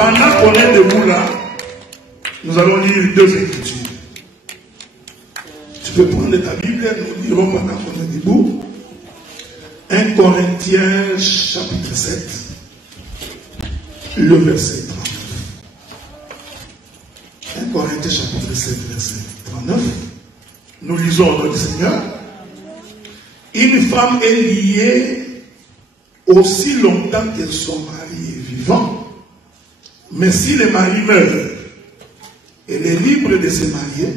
Pendant qu'on est debout là, nous allons lire deux écritures. Tu peux prendre ta Bible, nous lirons pendant qu'on est debout. 1 Corinthiens chapitre 7, le verset 39. 1 Corinthiens chapitre 7, verset 39. Nous lisons au nom du Seigneur. Une femme est liée aussi longtemps que son mari est vivant. Mais si le mari meurt, elle est libre de se marier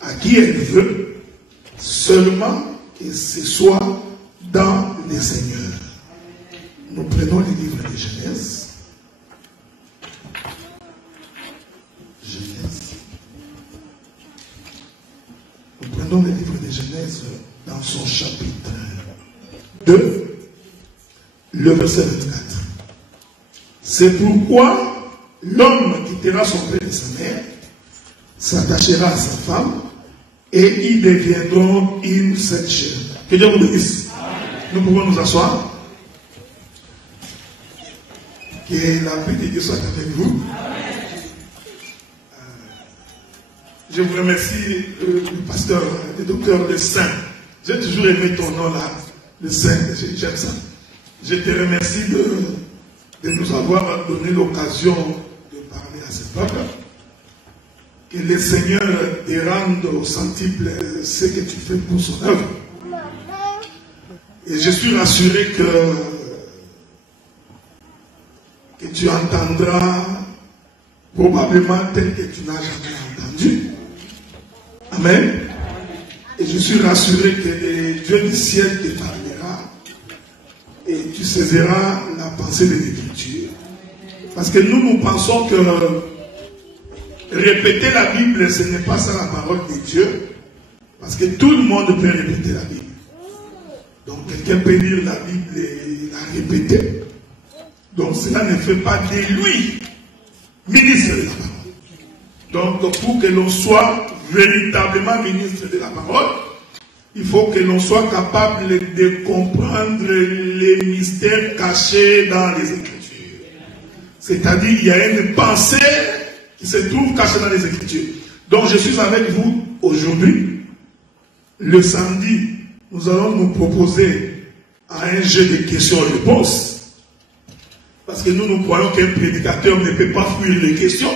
à qui elle veut, seulement que ce soit dans le Seigneur. Nous prenons le livre de Genèse. Nous prenons le livre de Genèse dans son chapitre 2, le verset 24. C'est pourquoi l'homme quittera son père et sa mère, s'attachera à sa femme, et ils deviendront une seule chair. Que Dieu vous bénisse. Nous pouvons nous asseoir. Que la paix de Dieu soit avec vous. Je vous remercie, le pasteur, le docteur, le saint. J'ai toujours aimé ton nom là, le saint, j'aime ça. Je te remercie de nous avoir donné l'occasion de parler à ce peuple. Que le Seigneur te rende au centuple ce que tu fais pour son œuvre. Et je suis rassuré que tu entendras probablement tel que tu n'as jamais entendu. Amen. Et je suis rassuré que Dieu du ciel te parlera et tu saisiras la pensée de l'Écriture. Parce que nous pensons que répéter la Bible, ce n'est pas ça la parole de Dieu. Parce que tout le monde peut répéter la Bible. Donc quelqu'un peut lire la Bible et la répéter. Donc cela ne fait pas de lui ministre de la parole. Donc pour que l'on soit véritablement ministre de la parole, il faut que l'on soit capable de comprendre les mystères cachés dans les Écritures. C'est-à-dire il y a une pensée qui se trouve cachée dans les Écritures. Donc je suis avec vous aujourd'hui. Le samedi, nous allons nous proposer à un jeu de questions-réponses. Parce que nous croyons qu'un prédicateur ne peut pas fuir les questions.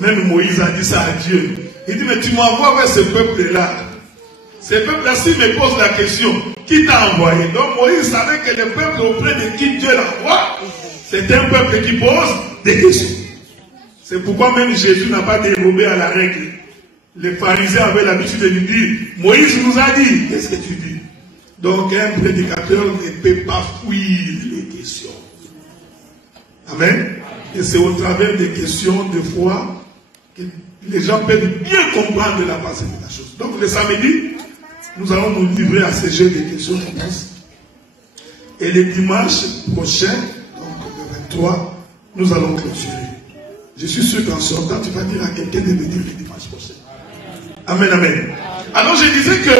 Même Moïse a dit ça à Dieu. Il dit, mais tu m'envoies vers ce peuple-là. Ce peuple-là, s'il me pose la question, qui t'a envoyé? Donc Moïse savait que le peuple auprès de qui Dieu l'envoie, c'est un peuple qui pose des questions. C'est pourquoi même Jésus n'a pas dérobé à la règle. Les pharisiens avaient l'habitude de lui dire, Moïse nous a dit, qu'est-ce que tu dis? Donc un prédicateur ne peut pas fuir les questions. Amen. Et c'est au travers des questions de foi que les gens peuvent bien comprendre la pensée de la chose. Donc le samedi, nous allons nous livrer à ce jeu de questions-réponses. Et le dimanche prochain, donc le 23, nous allons clôturer. Je suis sûr qu'en sortant, tu vas dire à quelqu'un de me dire le dimanche prochain. Amen, amen. Alors je disais que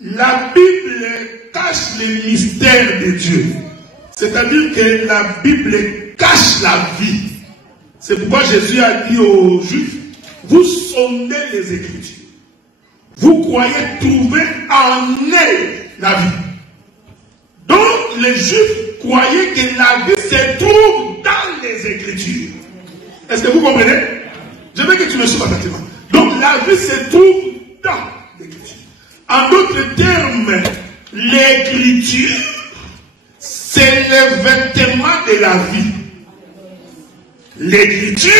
la Bible cache les mystères de Dieu. C'est-à-dire que la Bible cache la vie. C'est pourquoi Jésus a dit aux Juifs, vous sondez les Écritures. Vous croyez trouver en elle la vie. Donc les Juifs croyaient que la vie se trouve dans les Écritures. Est-ce que vous comprenez? Je veux que tu me suives attentivement. Donc la vie se trouve dans l'Écriture. En d'autres termes, l'Écriture, c'est le vêtement de la vie. L'Écriture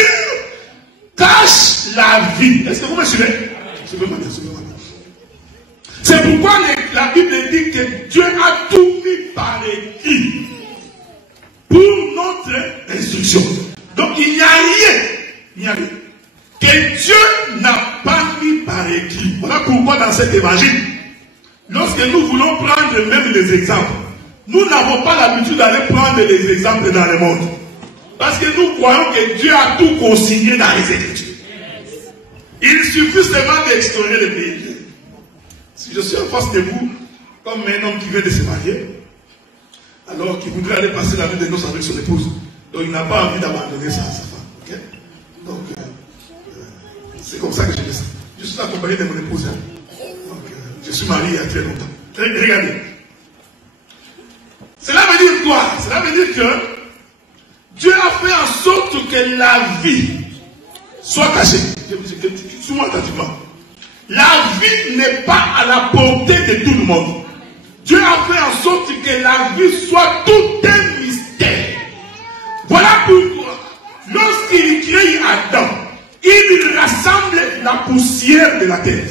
cache la vie. Est-ce que vous me suivez? C'est pourquoi la Bible dit que Dieu a tout mis par écrit pour notre instruction. Donc il n'y a rien que Dieu n'a pas mis par écrit. Voilà pourquoi dans cet évangile, lorsque nous voulons prendre même les exemples, nous n'avons pas l'habitude d'aller prendre les exemples dans le monde. Parce que nous croyons que Dieu a tout consigné dans les Écritures. Il suffit seulement d'explorer le pays. Si je suis en face de vous, comme un homme qui vient de se marier, alors qu'il voudrait aller passer la nuit de noces avec son épouse, Donc il n'a pas envie d'abandonner ça à sa femme. Okay? Donc c'est comme ça que je fais ça. Je suis accompagné de mon épouse. Hein. Donc je suis marié il y a très longtemps. Regardez. Cela veut dire quoi? Cela veut dire que Dieu a fait en sorte que la vie soit cachée. Suis-moi attentivement. La vie n'est pas à la portée de tout le monde. Dieu a fait en sorte que la vie soit tout un mystère. Voilà pourquoi, lorsqu'il crée Adam, il rassemble la poussière de la terre.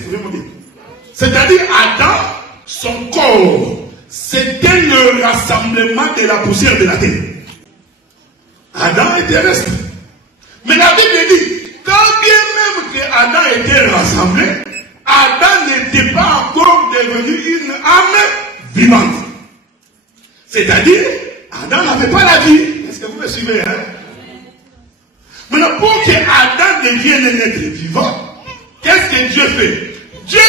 C'est-à-dire Adam, son corps, c'était le rassemblement de la poussière de la terre. Adam était resté. Mais la Bible dit, quand bien même que Adam était rassemblé, Adam n'était pas encore devenu une âme vivante. C'est-à-dire, Adam n'avait pas la vie. Est-ce que vous me suivez, hein? Maintenant, pour que Adam devienne un être vivant, qu'est-ce que Dieu fait? Dieu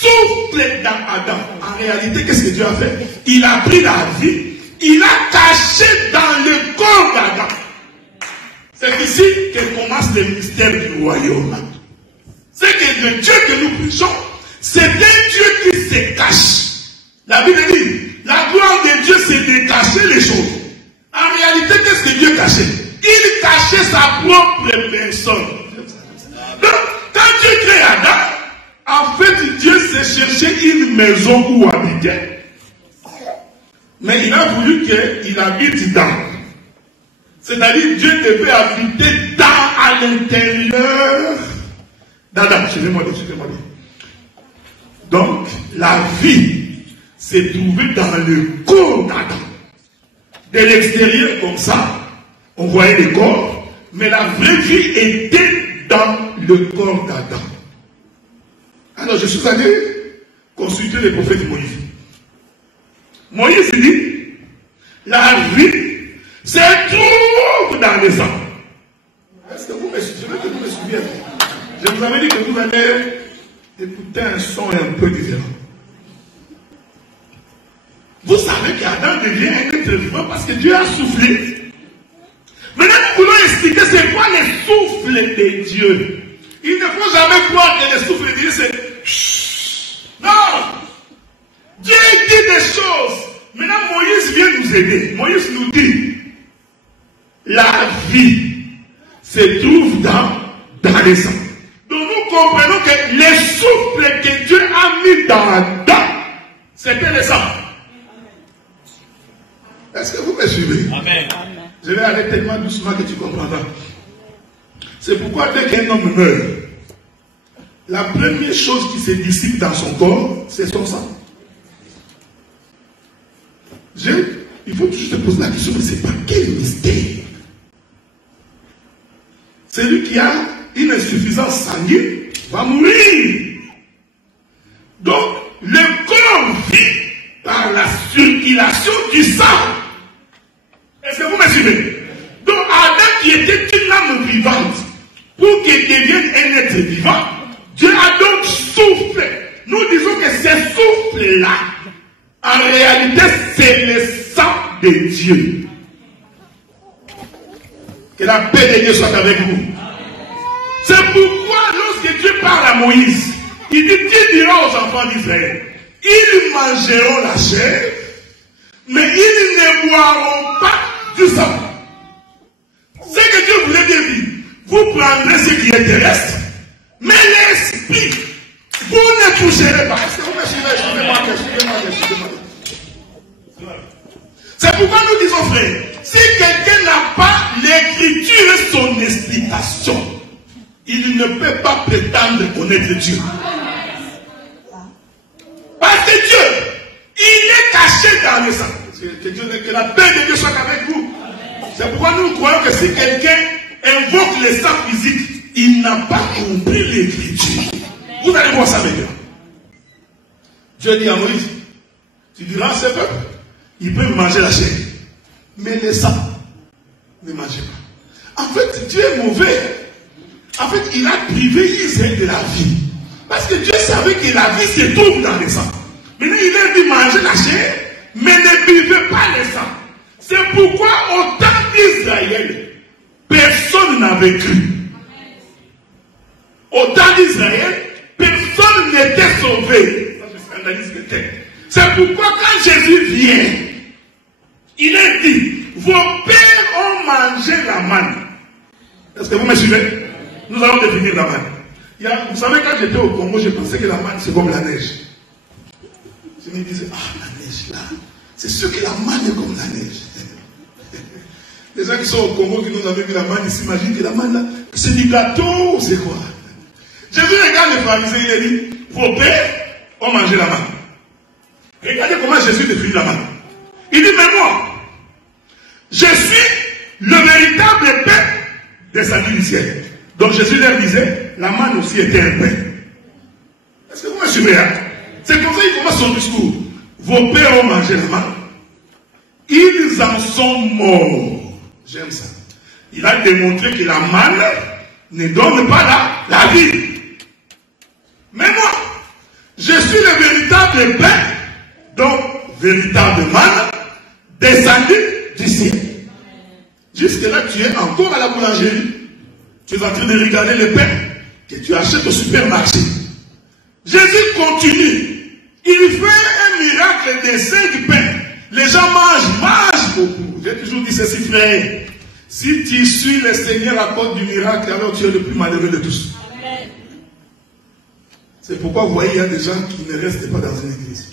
souffle dans Adam. En réalité, qu'est-ce que Dieu a fait? Il a pris la vie, il a caché dans le corps d'Adam. C'est ici que commence le mystère du royaume. C'est que le Dieu que nous prêchons, c'est un Dieu qui se cache. La Bible dit, la gloire de Dieu, c'est de cacher les choses. En réalité, qu'est-ce que Dieu cachait? Il cachait sa propre personne. Donc, quand Dieu crée Adam, en fait, Dieu s'est cherché une maison où habiter. Mais il a voulu qu'il habite dans. C'est-à-dire, Dieu devait habiter à l'intérieur d'Adam. Suivez-moi. Donc, la vie s'est trouvée dans le corps d'Adam. De l'extérieur, comme ça, on voyait le corps, mais la vraie vie était dans le corps d'Adam. Alors, je suis allé consulter le prophète Moïse. Moïse dit, la vie se trouve dans les hommes. Est-ce que vous me suivez? Je vous avais dit que vous allez écouter un son un peu différent. Vous savez qu'Adam devient un être vivant parce que Dieu a soufflé. Maintenant, nous voulons expliquer c'est quoi le souffle de Dieu. Il ne faut jamais croire que le souffle de Dieu c'est chut. Non! Dieu dit des choses. Maintenant, Moïse vient nous aider. Moïse nous dit la vie se trouve dans les sangs. Donc nous comprenons que le souffle que Dieu a mis dans Adam, c'était le sang. Est-ce que vous me suivez? Amen. Je vais aller tellement doucement que tu comprendras. C'est pourquoi dès qu'un homme meurt, la première chose qui se dissipe dans son corps, c'est son sang. Il faut juste te poser la question, mais c'est pas quel mystère? Celui qui a une insuffisance sanguine va mourir. Donc, le corps vit par la circulation du sang. Est-ce que vous me suivez? Donc, Adam qui était une âme vivante, pour qu'il devienne un être vivant, Dieu a donc soufflé. Nous disons que ce souffle-là, en réalité, c'est le sang de Dieu. Que la paix de Dieu soit avec vous. C'est pourquoi lorsque Dieu parle à Moïse, il dit, Dieu dira aux enfants d'Israël, ils mangeront la chair, mais ils ne boiront pas du sang. C'est que Dieu voulait dire, vous prendrez ce qui est terrestre, mais l'esprit, vous ne toucherez pas. Est-ce que vous me suivez? Suivez-moi. C'est pourquoi nous disons, frère, si quelqu'un n'a pas l'écriture et son explication, il ne peut pas prétendre connaître Dieu. Parce que Dieu, il est caché dans le sang. Que la paix de Dieu soit avec vous. C'est pourquoi nous croyons que si quelqu'un invoque le sang physique, il n'a pas compris l'écriture. Vous allez voir ça maintenant. Dieu dit à Moïse, tu diras à ce peuple, ils peuvent manger la chair, mais le sang, ne mangez pas. En fait, Dieu est mauvais. En fait, il a privé Israël de la vie. Parce que Dieu savait que la vie se trouve dans le sang. Maintenant, il a dit manger la chair, mais ne buvez pas le sang. C'est pourquoi au temps d'Israël, personne n'avait cru. Au temps d'Israël, personne n'était sauvé. Ça, je scandalise le texte. C'est pourquoi quand Jésus vient, il est dit, vos pères ont mangé la manne. Est-ce que vous me suivez? Nous allons définir la manne. Vous savez, quand j'étais au Congo, je pensais que la manne, c'est comme la neige. Je me disais, ah, la neige là, c'est sûr que la manne est comme la neige. Les gens qui sont au Congo, qui nous avaient vu la manne, ils s'imaginent que la manne là, c'est du gâteau, c'est quoi? Jésus regarde les pharisiens, il a dit, vos pères ont mangé la manne. Regardez comment Jésus définit la manne. Il dit, mais moi, je suis le véritable pain descendu du ciel. Donc Jésus leur disait, la manne aussi était un pain. Est-ce que vous me suivez? C'est comme ça qu'il commence son discours. Vos pères ont mangé la manne. Ils en sont morts. J'aime ça. Il a démontré que la manne ne donne pas la vie. Mais moi, je suis le véritable pain, donc véritable manne, descendu du ciel. Jusque là, tu es encore à la boulangerie. Tu es en train de regarder le pain que tu achètes au supermarché. Jésus continue. Il fait un miracle de 5 pains. Les gens mangent beaucoup. J'ai toujours dit ceci, frère. Si tu suis le Seigneur à cause du miracle, alors tu es le plus malheureux de tous. C'est pourquoi vous voyez, il y a des gens qui ne restent pas dans une église.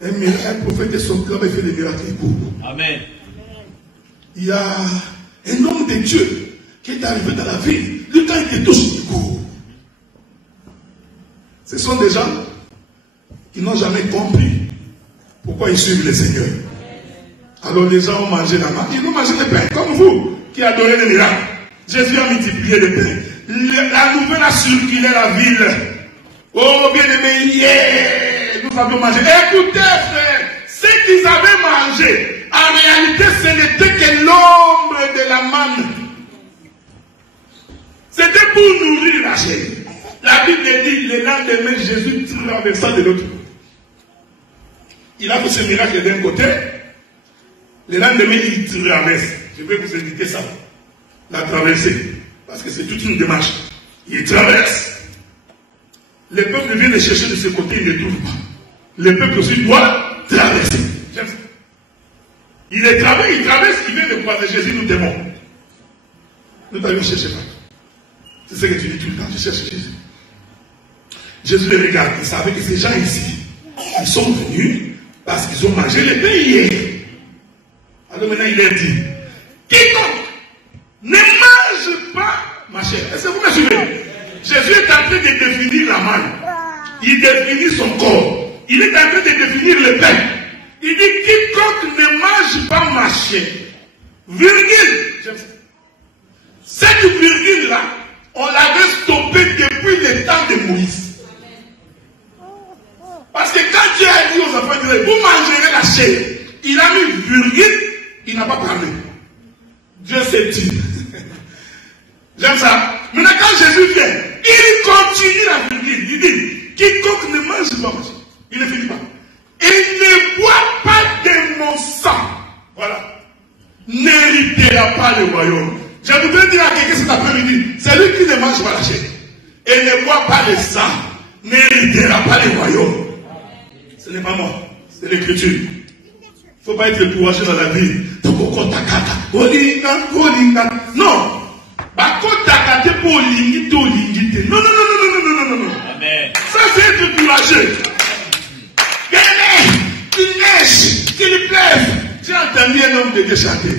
Un prophète de son club a fait des miracles beaucoup. Amen. Il y a un homme de Dieu qui est arrivé dans la ville. Le temps il te touche, il court. Ce sont des gens qui n'ont jamais compris pourquoi ils suivent le Seigneur. Alors les gens ont mangé la manne. Ils ont mangé le pain, comme vous, qui adorez les miracles. Jésus a multiplié le pain. La nouvelle a circulé la ville. Oh, bien-aimé, yeah, nous avons mangé. Écoutez, frère, ce qu'ils avaient mangé, en réalité, ce n'était que l'ombre de la manne. C'était pour nourrir la chair. La Bible dit, le lendemain, Jésus traversa de l'autre. Il a fait ce miracle d'un côté. Le lendemain, il traverse. Je vais vous indiquer ça. La traversée. Parce que c'est toute une démarche. Il traverse. Le peuple vient le chercher de ce côté, il ne le trouve pas. Le peuple aussi doit traverser. J'aime ça. Il traverse, il vient de croiser Jésus, nous t'aimons. Nous t'avions cherché pas. C'est ce que tu dis tout le temps, je cherche Jésus. Jésus les regarde, il savait que ces gens ici, ils sont venus parce qu'ils ont mangé le pain hier. Alors maintenant il leur dit, quiconque ne mange pas ma chair. Est-ce que vous me suivez? Jésus est en train de définir la manne. Il définit son corps. Il est en train de définir le pain. Il dit quiconque ne mange pas ma chair. Virgule. Cette virgule-là, on l'avait stoppée depuis le temps de Moïse. Parce que quand Dieu a dit aux enfants d'Israël, vous mangerez la chair, il a mis virgule, il n'a pas parlé. Dieu s'est dit. J'aime ça. Maintenant, quand Jésus vient, il continue la virgule. Il dit, quiconque ne mange pas ma chair, il ne finit pas. Et ne boit pas de mon sang. Voilà. N'héritera pas le royaume. Je voudrais dire à quelqu'un cet après-midi, celui qui ne mange pas la chair et ne boit pas le sang, n'héritera pas le royaume. Ce n'est pas moi, c'est l'écriture. Il ne faut pas être courageux dans la vie. Non. Non. Amen. Ça c'est être courageux. Qu'il neige, qu'il pleuve. J'ai entendu un homme de Dieu chanter.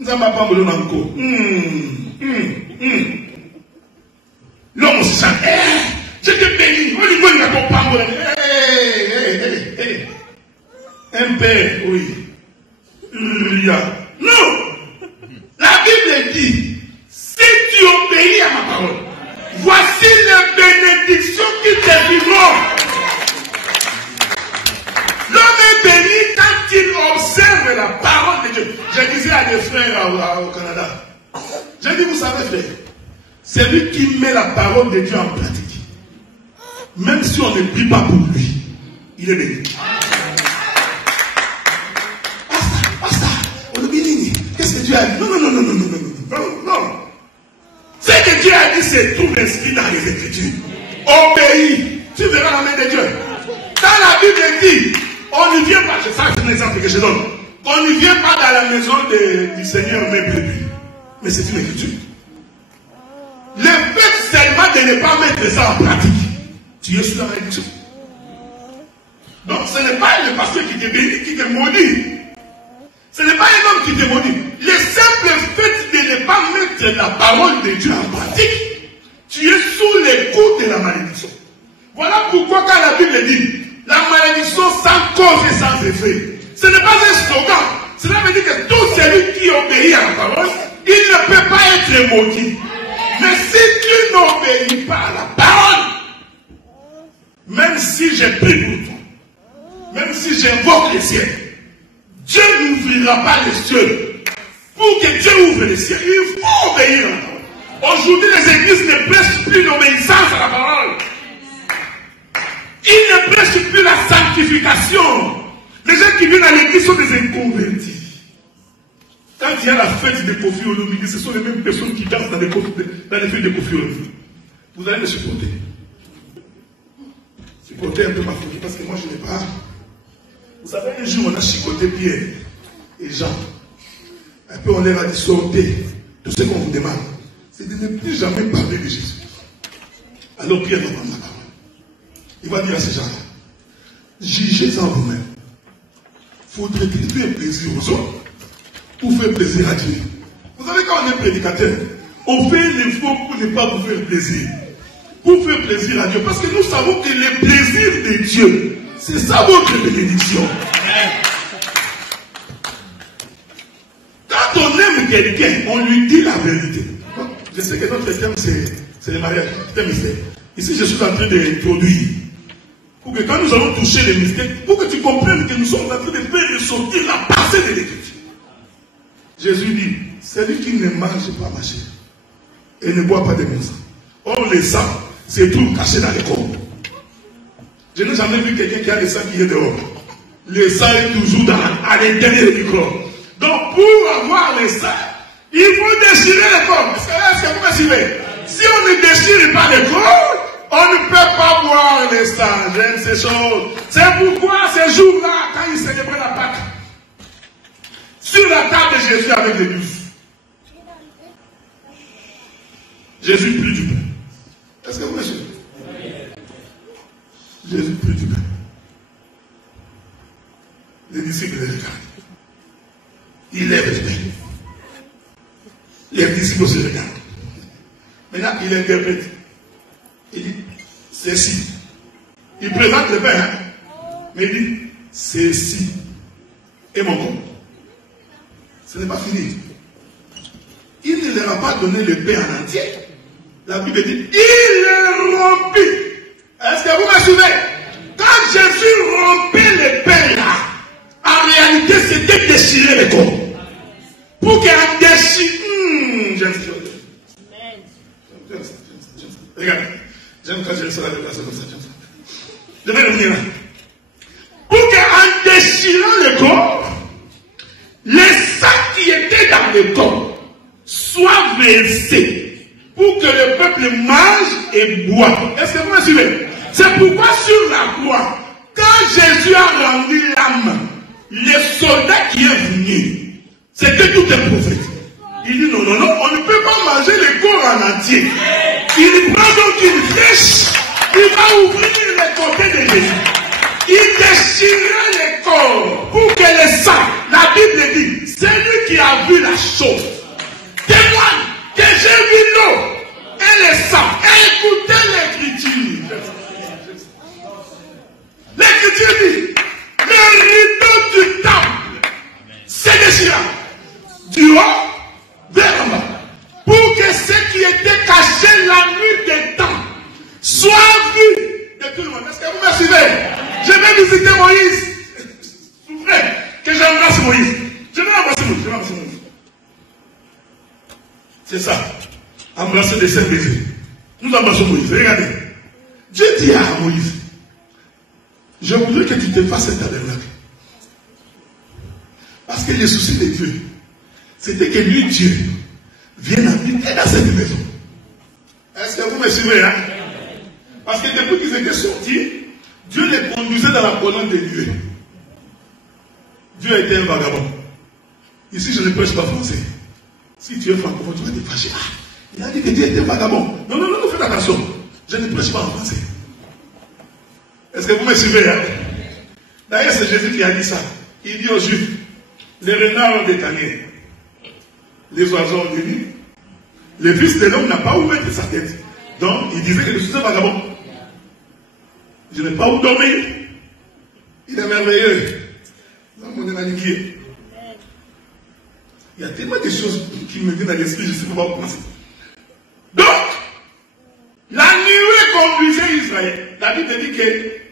Nous n'avons pas besoin d'encore. L'homme se chante. Je te bénis. Un père, oui. Non. La Bible dit, si tu obéis à ma parole, voici les bénédictions qui te vivront. L'homme est béni quand il observe la parole de Dieu. Je disais à des frères au Canada, j'ai dit, vous savez frère, c'est lui qui met la parole de Dieu en pratique. Même si on ne prie pas pour lui, il est béni. Basta, qu'est-ce que Dieu a dit? Non. Non, non. Ce que Dieu a dit, c'est tout inscrit dans les Écritures. Obéis. Tu verras la main de Dieu. Dans la Bible dit, on ne vient pas, c'est ça un exemple que je donne. On ne vient pas dans la maison du Seigneur même bébé. Mais c'est une écriture. Le fait seulement de ne pas mettre ça en pratique, tu es sous la malédiction. Donc ce n'est pas le pasteur qui te bénit, qui te maudit. Ce n'est pas un homme qui te maudit. Le simple fait de ne pas mettre la parole de Dieu en pratique, tu es sous les coups de la malédiction. Voilà pourquoi quand la Bible dit la malédiction sans cause et sans effet, ce n'est pas un slogan. Cela veut dire que tout celui qui obéit à la parole, il ne peut pas être maudit. Mais si tu n'obéis pas à la parole, même si j'ai pris pour toi, même si j'invoque les cieux, Dieu n'ouvrira pas les cieux. Pour que Dieu ouvre les cieux, il faut obéir à la parole. Aujourd'hui, les églises ne prêchent plus l'obéissance à la parole. Ils ne prêchent plus la sanctification. Les gens qui viennent à l'église sont des inconvertis. Quand il y a la fête de Kofi Olomide, ce sont les mêmes personnes qui dansent dans les fêtes de Kofi Olomide. Vous allez me supporter. Supporter un peu ma folie parce que moi je n'ai pas. Vous savez, un jour on a chicoté Pierre et Jean. Un peu on leur a dit sortez. Tout ce qu'on vous demande, c'est de ne plus jamais parler de Jésus. Alors Pierre va prendre la parole. Il va dire à ces gens-là, jugez en vous-même. Faudrait-il faire plaisir aux autres ou faire plaisir à Dieu? Vous savez, quand on est prédicateur, on fait l'effort pour ne pas vous faire plaisir. Pour faire plaisir à Dieu. Parce que nous savons que le plaisir de Dieu, c'est ça votre bénédiction. Quand on aime quelqu'un, on lui dit la vérité. Je sais que notre thème, c'est le mariage. C'est un mystère. Ici, je suis en train d'introduire. Pour que quand nous allons toucher les mystères, pour que tu comprennes que nous sommes en train de faire ressortir la pensée de l'Écriture. Jésus dit, celui qui ne mange pas ma chair et ne boit pas de mon sang. Or, le sang se trouve caché dans le corps. Je n'ai jamais vu quelqu'un qui a le sang qui est dehors. Le sang est toujours à l'intérieur du corps. Donc, pour avoir le sang, il faut déchirer le corps. Est-ce que vous me suivez? Si on ne déchire pas le corps, on ne peut pas boire le sang. J'aime ces choses. C'est pourquoi ces jours-là, quand ils célébraient la Pâque, sur la table de Jésus avec les 12, Jésus prit du pain. Est-ce que vous me suivez? Jésus prit du pain. Les disciples les regardent. Il lève le pain. Les disciples se regardent. Maintenant, il interprète. Il dit, ceci. Il présente le pain, hein? Mais il dit, ceci est mon corps. Ce n'est pas fini. Il ne leur a pas donné le pain en entier. La Bible dit, il le rompit. Est-ce que vous me suivez? Quand Jésus rompait le pain là, en réalité, c'était déchirer le corps. Pour qu'un déchire. J'aime ça. Regarde. J'aime quand je serai là, c'est comme ça. Je vais revenir là. Pour qu'en déchirant le corps, le sang qui était dans le corps soit versé pour que le peuple mange et boit. Est-ce que vous me suivez? C'est pourquoi sur la croix, quand Jésus a rendu l'âme, le soldat qui est venu, c'était tout un prophète. Il dit non, on ne peut pas manger le corps en entier. Il prend donc une flèche, il va ouvrir les côtés de Jésus. Il déchira le corps pour que le sang, la Bible dit, c'est lui qui a vu la chose. Témoigne que j'ai vu l'eau et le sang. Écoutez l'écriture. L'écriture dit, le rideau du temple s'est déchiré du haut vers en bas. Pour que ce qui était caché la nuit des temps soit vu de tout le monde. Est-ce que vous me suivez? Je vais visiter Moïse. Souffrez que j'embrasse Moïse. Je vais embrasser Moïse. C'est ça. Embrasser des 5 baisers. Nous embrassons Moïse. Regardez. Dieu dit à Moïse, je voudrais que tu te fasses un tabernacle. Parce que le souci de Dieu, c'était que lui, Dieu, viennent habiter dans cette maison. Est-ce que vous me suivez, hein? Parce que depuis qu'ils étaient sortis, Dieu les conduisait dans la colonne des nuées. Dieu était un vagabond. Ici, je ne prêche pas français. Si tu es francophone, tu vas te fâcher. Ah, il a dit que Dieu était un vagabond. Non, non, non, faites attention. Je ne prêche pas en français. Est-ce que vous me suivez, hein? D'ailleurs, c'est Jésus qui a dit ça. Il dit aux Juifs, les renards ont des tanières, les oiseaux ont des nids. Le Fils de l'homme n'a pas où mettre sa tête. Donc, il disait que je suis un vagabond. Je n'ai pas où dormir. Il est merveilleux. Il y a tellement de choses qui me viennent à l'esprit, je ne sais pas où commencer. Donc, la nuée conduisait Israël. La Bible dit que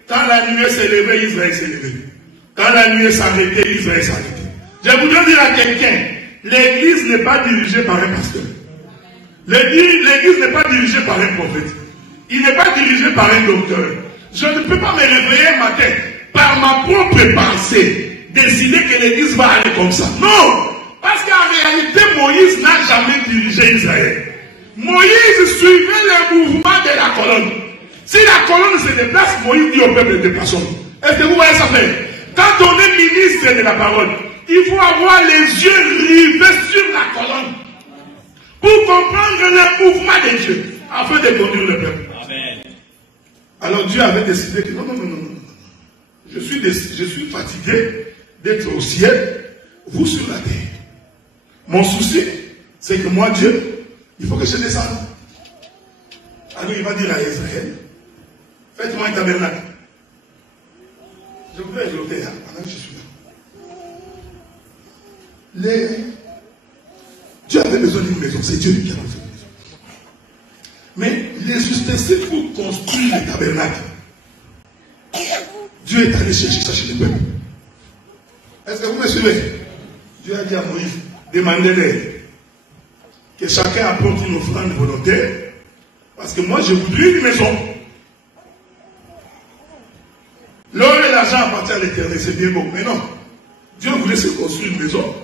quand la nuée s'est levée, Israël s'est levé. Quand la nuée s'arrêtait, Israël s'arrêtait. Je voudrais dire à quelqu'un, l'église n'est pas dirigée par un pasteur. L'église n'est pas dirigée par un prophète. Il n'est pas dirigé par un docteur. Je ne peux pas me réveiller un matin par ma propre pensée, décider que l'église va aller comme ça. Non! Parce qu'en réalité, Moïse n'a jamais dirigé Israël. Moïse suivait le mouvement de la colonne. Si la colonne se déplace, Moïse dit au peuple de déplaçons. Est-ce que vous voyez ça fait? Quand on est ministre de la parole, il faut avoir les yeux rivés sur la colonne pour comprendre le mouvement de Dieu afin de conduire le peuple. Amen. Alors Dieu avait décidé que non, non, non, non, non. Je suis fatigué d'être au ciel, vous sur la terre. Mon souci, c'est que moi, Dieu, il faut que je descende. Alors il va dire à Israël, faites-moi un tabernacle. Je voudrais écouter pendant que je suis là. Dieu avait besoin d'une maison, c'est Dieu qui a besoin d'une maison. Mais les ustensiles pour construire le tabernacle, Dieu est allé chercher ça chez les peuples. Est-ce que vous me suivez? Dieu a dit à Moïse, demandez-les que chacun apporte une offrande volontaire, parce que moi je voudrais une maison. L'or et l'argent appartiennent à l'Éternel, c'est bien beau, mais non. Dieu voulait se construire une maison,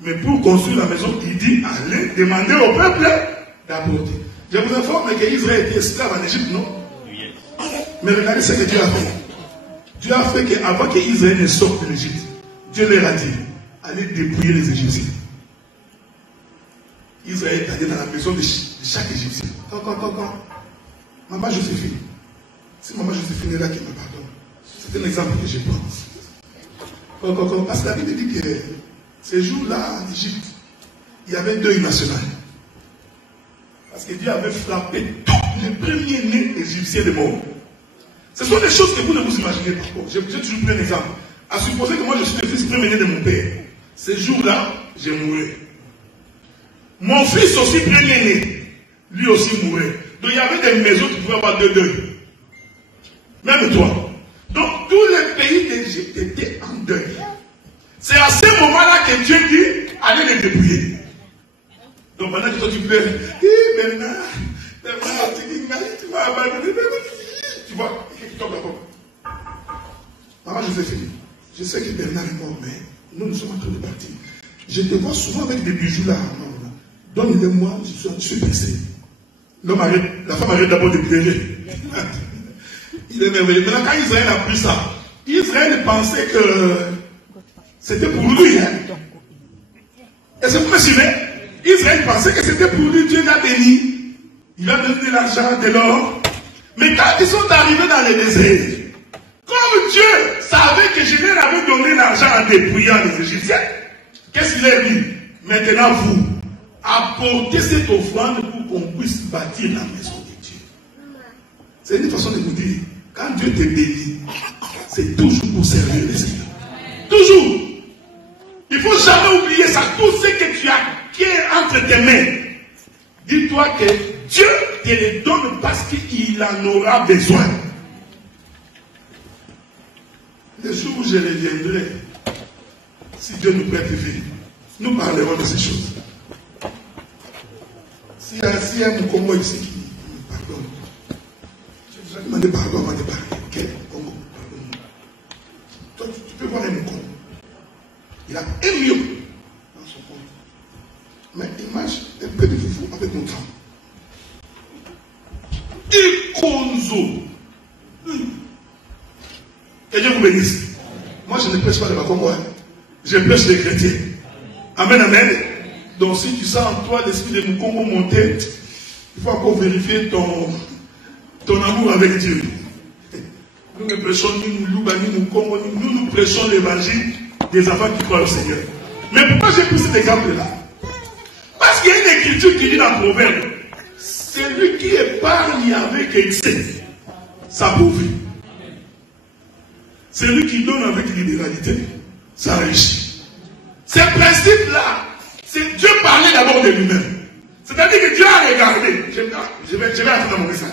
mais pour construire la maison, il dit, allez demander au peuple d'apporter. Je vous informe qu'Israël était esclave en Égypte, non? Mais regardez ce que Dieu a fait. Dieu a fait qu'avant qu'Israël ne sorte de l'Égypte, Dieu leur a dit, allez dépouiller les Égyptiens. Israël est allé dans la maison de chaque Égyptien. Quand. Maman Joséphine. Si maman Joséphine est là, qui me pardonne. C'est un exemple que je prends. Parce que la Bible dit que ces jours-là, en Égypte, il y avait un deuil national. Parce que Dieu avait frappé tous les premiers-nés égyptiens de mort. Ce sont des choses que vous ne vous imaginez pas. J'ai toujours pris un exemple. À supposer que moi je suis le fils premier-né de mon père. Ces jours-là, j'ai mouru. Mon fils aussi premier-né, lui aussi mourait. Donc il y avait des maisons qui pouvaient avoir deux deuils. Même toi. Donc tous les pays d'Égypte étaient en deuil. C'est à ce moment-là que Dieu dit, allez les dépouiller. Donc maintenant que toi tu pleures, Bernard, tu vas abandonner. Tu vois, tu tombes là-bas. Maman Joséphine, je sais que Bernard est mort, mais nous sommes en train de partir. Je te vois souvent avec des bijoux là. Donne-les-moi, je suis blessé. La femme arrête d'abord de pleurer. Il est merveilleux. Maintenant, quand Israël a pris ça, Israël pensait que c'était pour lui. Hein? Est-ce que vous me suivez? Israël pensait que c'était pour lui. Dieu l'a béni. Il va donner de l'argent, de l'or. Mais quand ils sont arrivés dans le désert, comme Dieu savait que je leur avais donné l'argent en dépouillant les Égyptiens, qu'est-ce qu'il a dit? Maintenant, vous, apportez cette offrande pour qu'on puisse bâtir la maison de Dieu. C'est une façon de vous dire, quand Dieu te bénit, c'est toujours pour servir les Seigneurs. Toujours. Il ne faut jamais oublier ça. Tout ce que tu as qui est entre tes mains, dis-toi que Dieu te les donne parce qu'il en aura besoin. Le jour où je reviendrai, si Dieu nous prête vie, nous parlerons de ces choses. S'il y a un Congo ici qui me pardonne, je vais demander pardon avant de parler. Quel Congo? Pardonne. Toi, tu peux voir un Congo. Il a un million dans son compte. Mais il marche, des frapper ton camp. Ikonzo. Que Dieu vous bénisse. Moi, je ne prêche pas les Bakongo. Je prêche les chrétiens. Amen, amen. Donc, si tu sens en toi l'esprit de Mukongo monter, il faut encore vérifier ton amour avec Dieu. Nous ne prêchons ni Moulouba, ni Mukongo, nous prêchons l'évangile des enfants qui croient au Seigneur. Mais pourquoi j'ai pris cet exemple-là? Parce qu'il y a une écriture qui dit dans le Proverbe, celui qui épargne avec excès s'appauvrit. Celui qui donne avec libéralité s'enrichit. Ce principe-là, c'est Dieu parlait d'abord de lui-même. C'est-à-dire que Dieu a regardé. Je vais entrer dans mon message.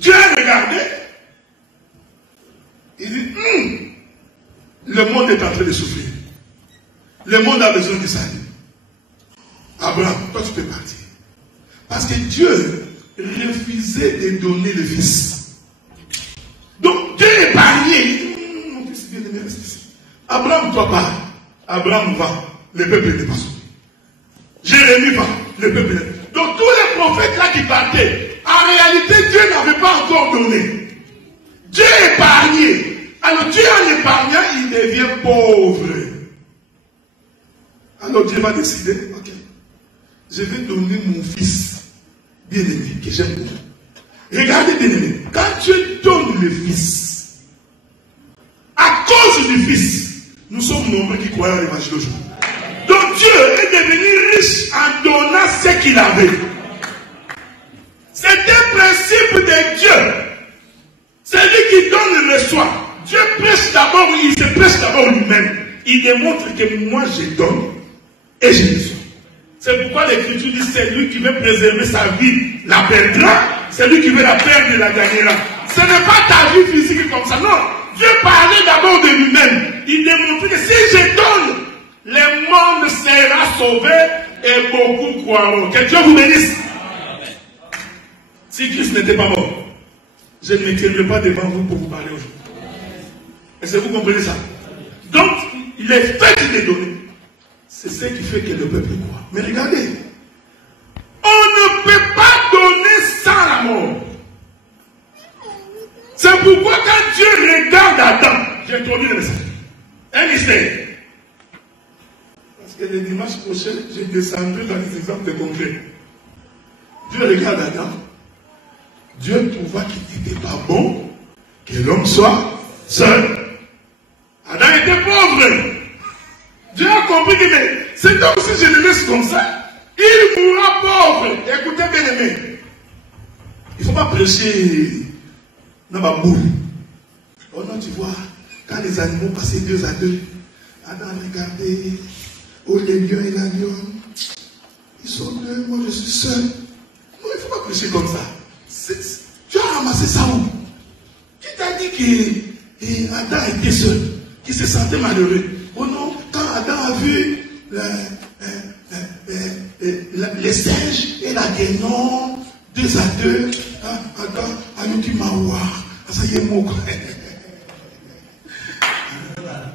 Dieu a regardé. Il dit, le monde est en train de souffrir. Le monde a besoin de salut. Abraham, toi tu peux partir. Parce que Dieu refusait de donner le fils. Donc Dieu épargnait. Il dit, mon fils bien aimé, reste ici. Abraham, toi pars. Abraham va. Le peuple n'est pas sauvé. Jérémie va. Le peuple n'est pas sauvé. Donc tous les prophètes là qui partaient, en réalité Dieu n'avait pas encore donné. Dieu épargnait. Alors Dieu en épargnant, il devient pauvre. Alors Dieu va décider, ok, je vais donner mon fils bien-aimé, que j'aime beaucoup. Regardez bien-aimé, quand Dieu donne le fils, à cause du fils, nous sommes nombreux qui croient à l'évangile aujourd'hui. Donc Dieu est devenu riche en donnant ce qu'il avait. C'est un principe de Dieu. Celui qui donne le reçoit. Dieu prêche d'abord, il se prêche d'abord lui-même. Il démontre que moi je donne et je reçois. C'est pourquoi l'Écriture dit celui qui veut préserver sa vie la perdra, celui qui veut la perdre la gagnera. Ce n'est pas ta vie physique comme ça, non. Dieu parlait d'abord de lui-même. Il démontrait que si je donne, le monde sera sauvé et beaucoup croiront. Que Dieu vous bénisse. Si Christ n'était pas mort, je ne m'écrirai pas devant vous pour vous parler aujourd'hui. Est-ce que vous comprenez ça? Donc, il est fait de donner. C'est ce qui fait que le peuple croit. Mais regardez, on ne peut pas donner sans la mort. C'est pourquoi quand Dieu regarde Adam, j'ai introduit le message. Un mystère. Parce que le dimanche prochain, je descendrai dans les exemples de concret. Dieu regarde Adam. Dieu trouva qu'il n'était pas bon que l'homme soit seul. Adam était pauvre. Dieu a compris que c'est donc si je le laisse comme ça, il mourra pauvre. Écoutez bien aimé. Il ne faut pas prêcher dans ma boule. Oh non, tu vois, quand les animaux passaient 2 à 2, Adam regardait, oh les lions et la lionne, ils sont 2, moi je suis seul. Non, il ne faut pas prêcher comme ça. Tu as ramassé ça où? Qui t'a dit que Adam était seul, qu'il se sentait malheureux? Oh non, quand Adam a vu les singes et la guénon, 2 à 2, Adam a dit Mawa, ça y est, mon frère.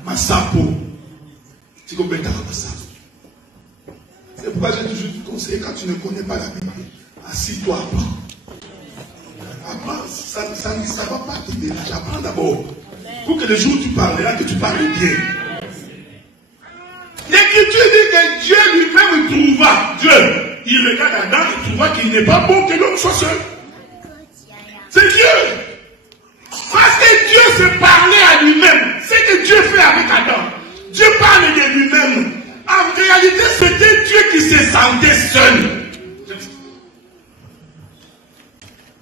Ma sapo. Tu comprends ma sapo. C'est pourquoi j'ai toujours te conseillé, quand tu ne connais pas la Bible, assis-toi, apprends. Apprends, ça ne va pas t'aider. J'apprends d'abord. Pour que le jour où tu parleras, que tu parles bien. L'Écriture dit que Dieu lui-même trouva. Dieu, il regarde Adam et trouva qu'il n'est pas bon que l'homme soit seul. C'est Dieu. Parce que Dieu se parlait à lui-même. C'est que Dieu fait avec Adam. Dieu parle de lui-même. En réalité, c'était Dieu qui se sentait seul.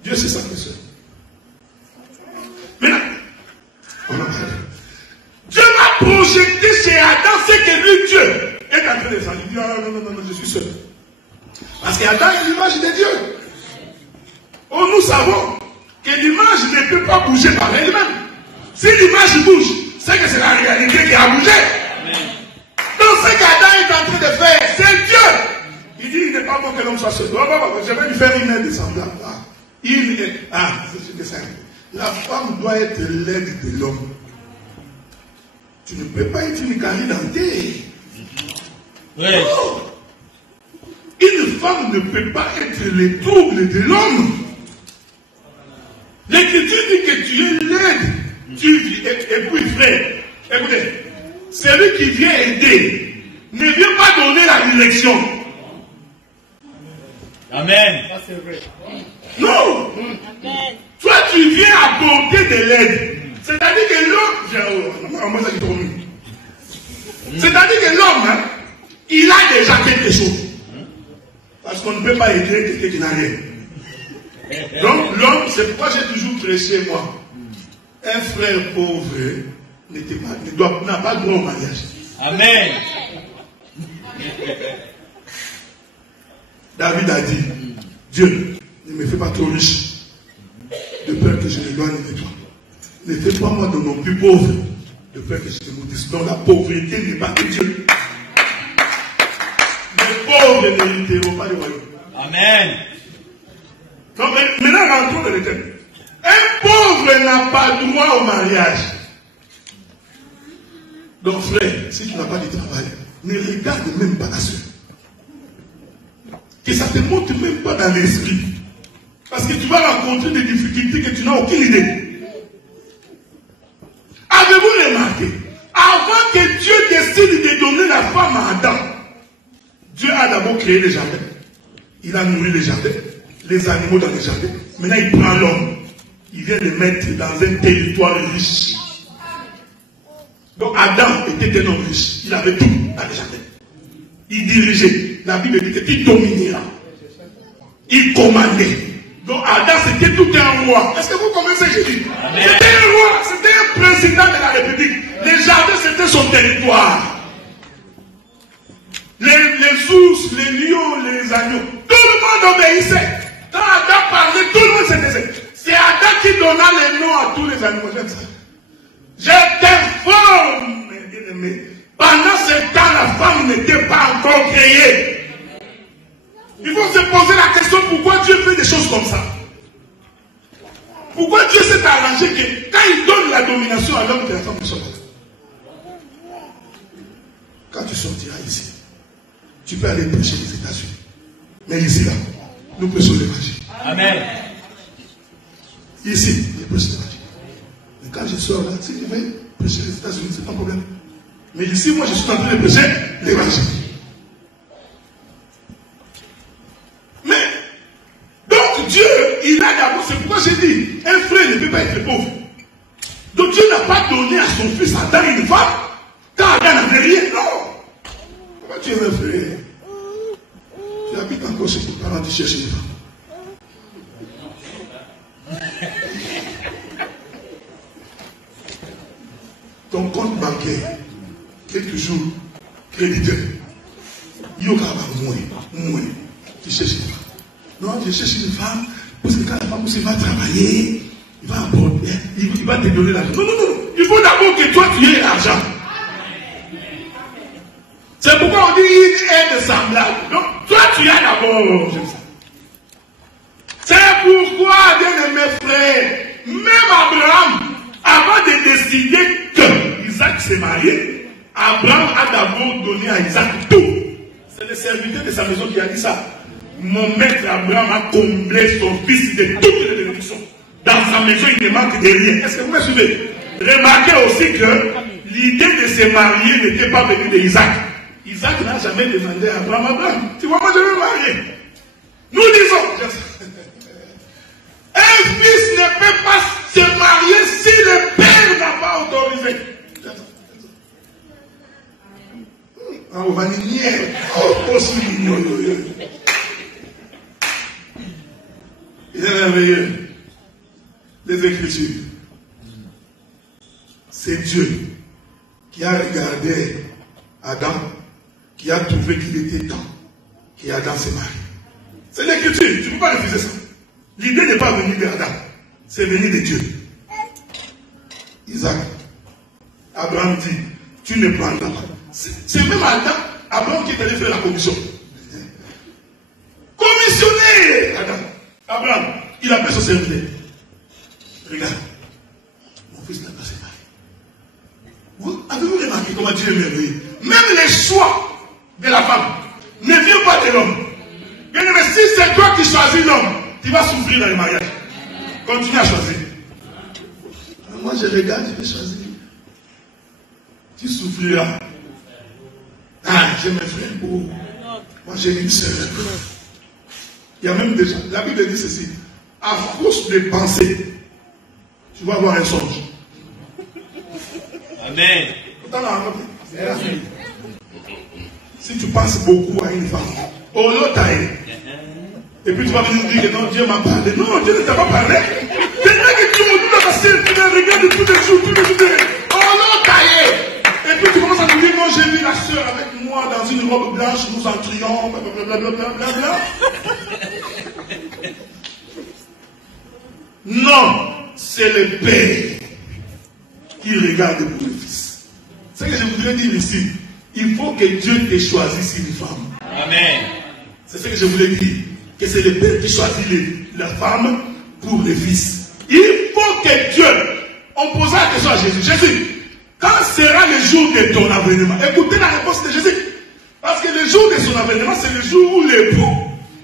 Dieu se sentait seul. Maintenant, on en parle. Dieu m'a projeté chez Adam ce que lui, Dieu, est en train de faire. Il dit, ah, non, je suis seul. Parce qu'Adam est l'image de Dieu. Oh, nous savons que l'image ne peut pas bouger par elle-même. Si l'image bouge, c'est que c'est la réalité qui a bougé. Donc ce qu'Adam est en train de faire, c'est Dieu. Il dit, il n'est pas bon que l'homme soit seul. Je vais lui faire une aide semblable. C'est simple. La femme doit être l'aide de l'homme. Tu ne peux pas être une canne dentée. Oui. Oh. Une femme femme ne peut pas être le double de l'homme. L'Écriture dit que tu es laide. Et puis frère, écoutez, celui qui vient aider ne vient pas donner la direction. Amen. Non. Amen. Toi, tu viens apporter de l'aide. C'est-à-dire que l'homme, c'est-à-dire que l'homme, hein, il a déjà quelque chose. Parce qu'on ne peut pas aider quelqu'un qui n'a rien. Donc l'homme, c'est pourquoi j'ai toujours prêché moi. Un frère pauvre n'a pas droit au mariage. Amen. David a dit, Dieu, ne me fais pas trop riche, de peur que je m'éloigne de toi. Ne fais pas moi de non plus pauvre, de peur que je te maudisse. Donc la pauvreté n'est pas de Dieu. Les pauvres n'hériteront pas le royaume. Amen. Donc maintenant, rentrons dans le thème. Un pauvre n'a pas droit au mariage. Donc frère, si tu n'as pas de travail, ne regarde même pas la soeur. Que ça ne te monte même pas dans l'esprit. Parce que tu vas rencontrer des difficultés que tu n'as aucune idée. Avez-vous remarqué, avant que Dieu décide de donner la femme à Adam, Dieu a d'abord créé les jardins. Il a nourri les jardins, les animaux dans les jardins. Maintenant il prend l'homme. Il vient le mettre dans un territoire riche. Donc Adam était un homme riche. Il avait tout dans les jardins. Il dirigeait. La Bible dit qu'il dominera. Il commandait. Donc Adam c'était tout un roi. Est-ce que vous comprenez ce que je dis? C'était un roi. C'était un président de la République. Les jardins c'était son territoire. Les ours, les lions, les agneaux. Tout le monde obéissait. Quand Adam parlait, tout le monde se taisait. C'est Adam qui donna les noms à tous les animaux. Je t'informe, mes bien-aimés. Pendant ce temps, la femme n'était pas encore créée. Il faut se poser la question pourquoi Dieu fait des choses comme ça. Pourquoi Dieu s'est arrangé que quand il donne la domination à l'homme, la femme ne soit pas. Quand tu sortiras ici, tu peux aller prêcher les États-Unis. Mais ici, là, nous prêchons l'évangile. Amen. Ici, je prêche l'évangile. Mais quand je sors là, si je vais prêcher les États-Unis, c'est pas un problème. Mais ici, moi, je suis en train de prêcher l'évangile. Mais, donc Dieu, il a d'abord, c'est pourquoi j'ai dit, un frère ne peut pas être pauvre. Donc Dieu n'a pas donné à son fils Adam une femme, car Adam n'avait rien, non. Pourquoi tu es un frère? Tu habites encore chez tes parents, tu cherches une femme. Ton compte bancaire, quelques jours, créditeur. Yoga va moins. Tu cherches une femme. Non, je cherche une femme, parce que quand la femme aussi va travailler, il va apporter, il va te donner l'argent. Non. Il faut d'abord que toi tu aies l'argent. C'est pourquoi on dit une aide semblable. Donc, toi tu as d'abord. C'est pourquoi, bien mes frères, même Abraham, avant de décider que Isaac s'est marié, Abraham a d'abord donné à Isaac tout. C'est le serviteur de sa maison qui a dit ça. Mon maître Abraham a comblé son fils de toutes les bénédictions. Dans sa maison, il ne manque de rien. Est-ce que vous me suivez? Remarquez aussi que l'idée de se marier n'était pas venue d'Isaac. Isaac n'a jamais demandé à Abraham, tu vois, moi je vais me marier. Nous disons, un fils ne peut pas se marier si le père n'a pas autorisé. On va nier. Il est merveilleux. Les Écritures. C'est Dieu qui a regardé Adam, qui a trouvé qu'il était temps, et Adam s'est marié. C'est l'Écriture, tu ne peux pas refuser ça. L'idée n'est pas venue d'Adam, c'est venu de Dieu. Isaac, Abraham dit, tu ne prendras pas. C'est même Adam, Abraham qui est allé faire la commission. Commissionner Adam. Abraham, il appelle son serviteur. Regarde, mon fils n'a pas se marier. Avez-vous remarqué comment Dieu est merveilleux? Même les choix de la femme ne viennent pas de l'homme. Bien aimé, si c'est toi qui choisis l'homme, tu vas souffrir dans le mariage. Continue à choisir. Moi, je regarde, je vais choisir. Tu souffriras. Ah, j'ai mes frères beaux. Moi, j'ai une sœur. Il y a même des gens. La Bible dit ceci. À force de penser, tu vas avoir un songe. Amen. Si tu penses beaucoup à une femme, oh l'autre et puis tu vas venir dire que non, Dieu m'a parlé. Non, Dieu ne t'a pas parlé. C'est vrai que tu me dis dans la scène, tu me regardes tous les jours, oh l'autre et puis tu commences à nous dire, non, j'ai vu la soeur avec moi dans une robe blanche, nous entrions, blablabla. Non, c'est le Père qui regarde pour le Fils. C'est ce que je voudrais dire ici. Il faut que Dieu te choisisse une femme. Amen. C'est ce que je voulais dire. Que c'est le Père qui choisit la femme pour le Fils. Il faut que Dieu, on posera la question à Jésus. Jésus, quand sera le jour de ton avènement? Écoutez la réponse de Jésus. Parce que le jour de son avènement, c'est le jour où l'époux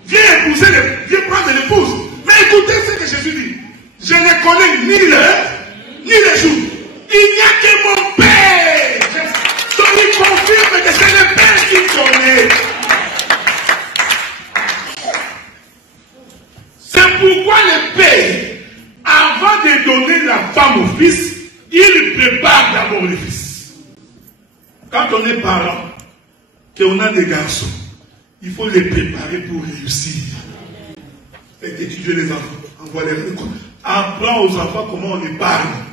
vient épouser, vient prendre l'épouse. Mais écoutez ce que Jésus dit. Je ne connais ni l'heure, ni le jour. Il n'y a que mon Père. Donc il confirme que c'est le Père qui connaît. C'est pourquoi le Père, avant de donner la femme au Fils, il prépare d'abord le Fils. Quand on est parent, qu'on a des garçons, il faut les préparer pour réussir. Fait étudier les enfants, envoyer les écoles. Apprends aux enfants comment on épargne.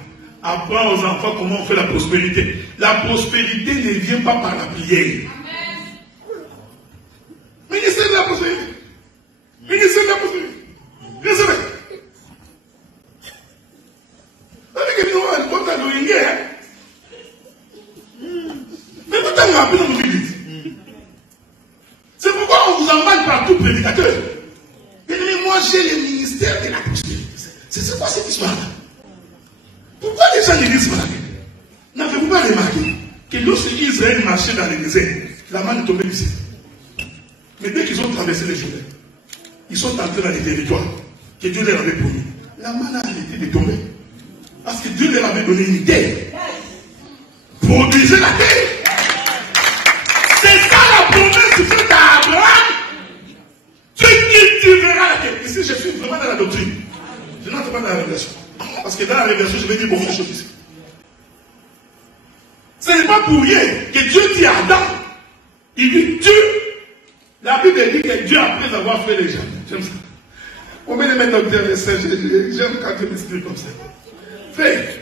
Apprends aux enfants comment on fait la prospérité. La prospérité ne vient pas par la prière. Ministère de la prospérité. Ministère de la prospérité. Bien sûr. C'est pourquoi on vous emballe partout, prédicateur. Mais moi, j'ai le ministère de la prospérité. C'est quoi cette histoire-là? Pourquoi les gens ne disent pas? N'avez-vous pas remarqué que lorsque Israël marchait dans le désert, la manne est tombée du ciel. Mais dès qu'ils ont traversé les Jourdain, ils sont entrés dans les territoires que Dieu leur avait promis. La manne a arrêté de tomber. Parce que Dieu leur avait donné une terre. Produisez la terre. C'est ça la promesse faite à Abraham. Tu cultiveras la terre. Ici, je suis vraiment dans la doctrine. Je n'entre pas dans la révélation. Parce que dans la révélation, je vais dire beaucoup de choses ici. Ce n'est pas pour rien que Dieu dit à Adam. Il dit Dieu. La Bible dit que Dieu, après avoir fait les jardins. J'aime ça. On met les mettre docteur et j'aime quand Dieu m'explique comme ça. Fait.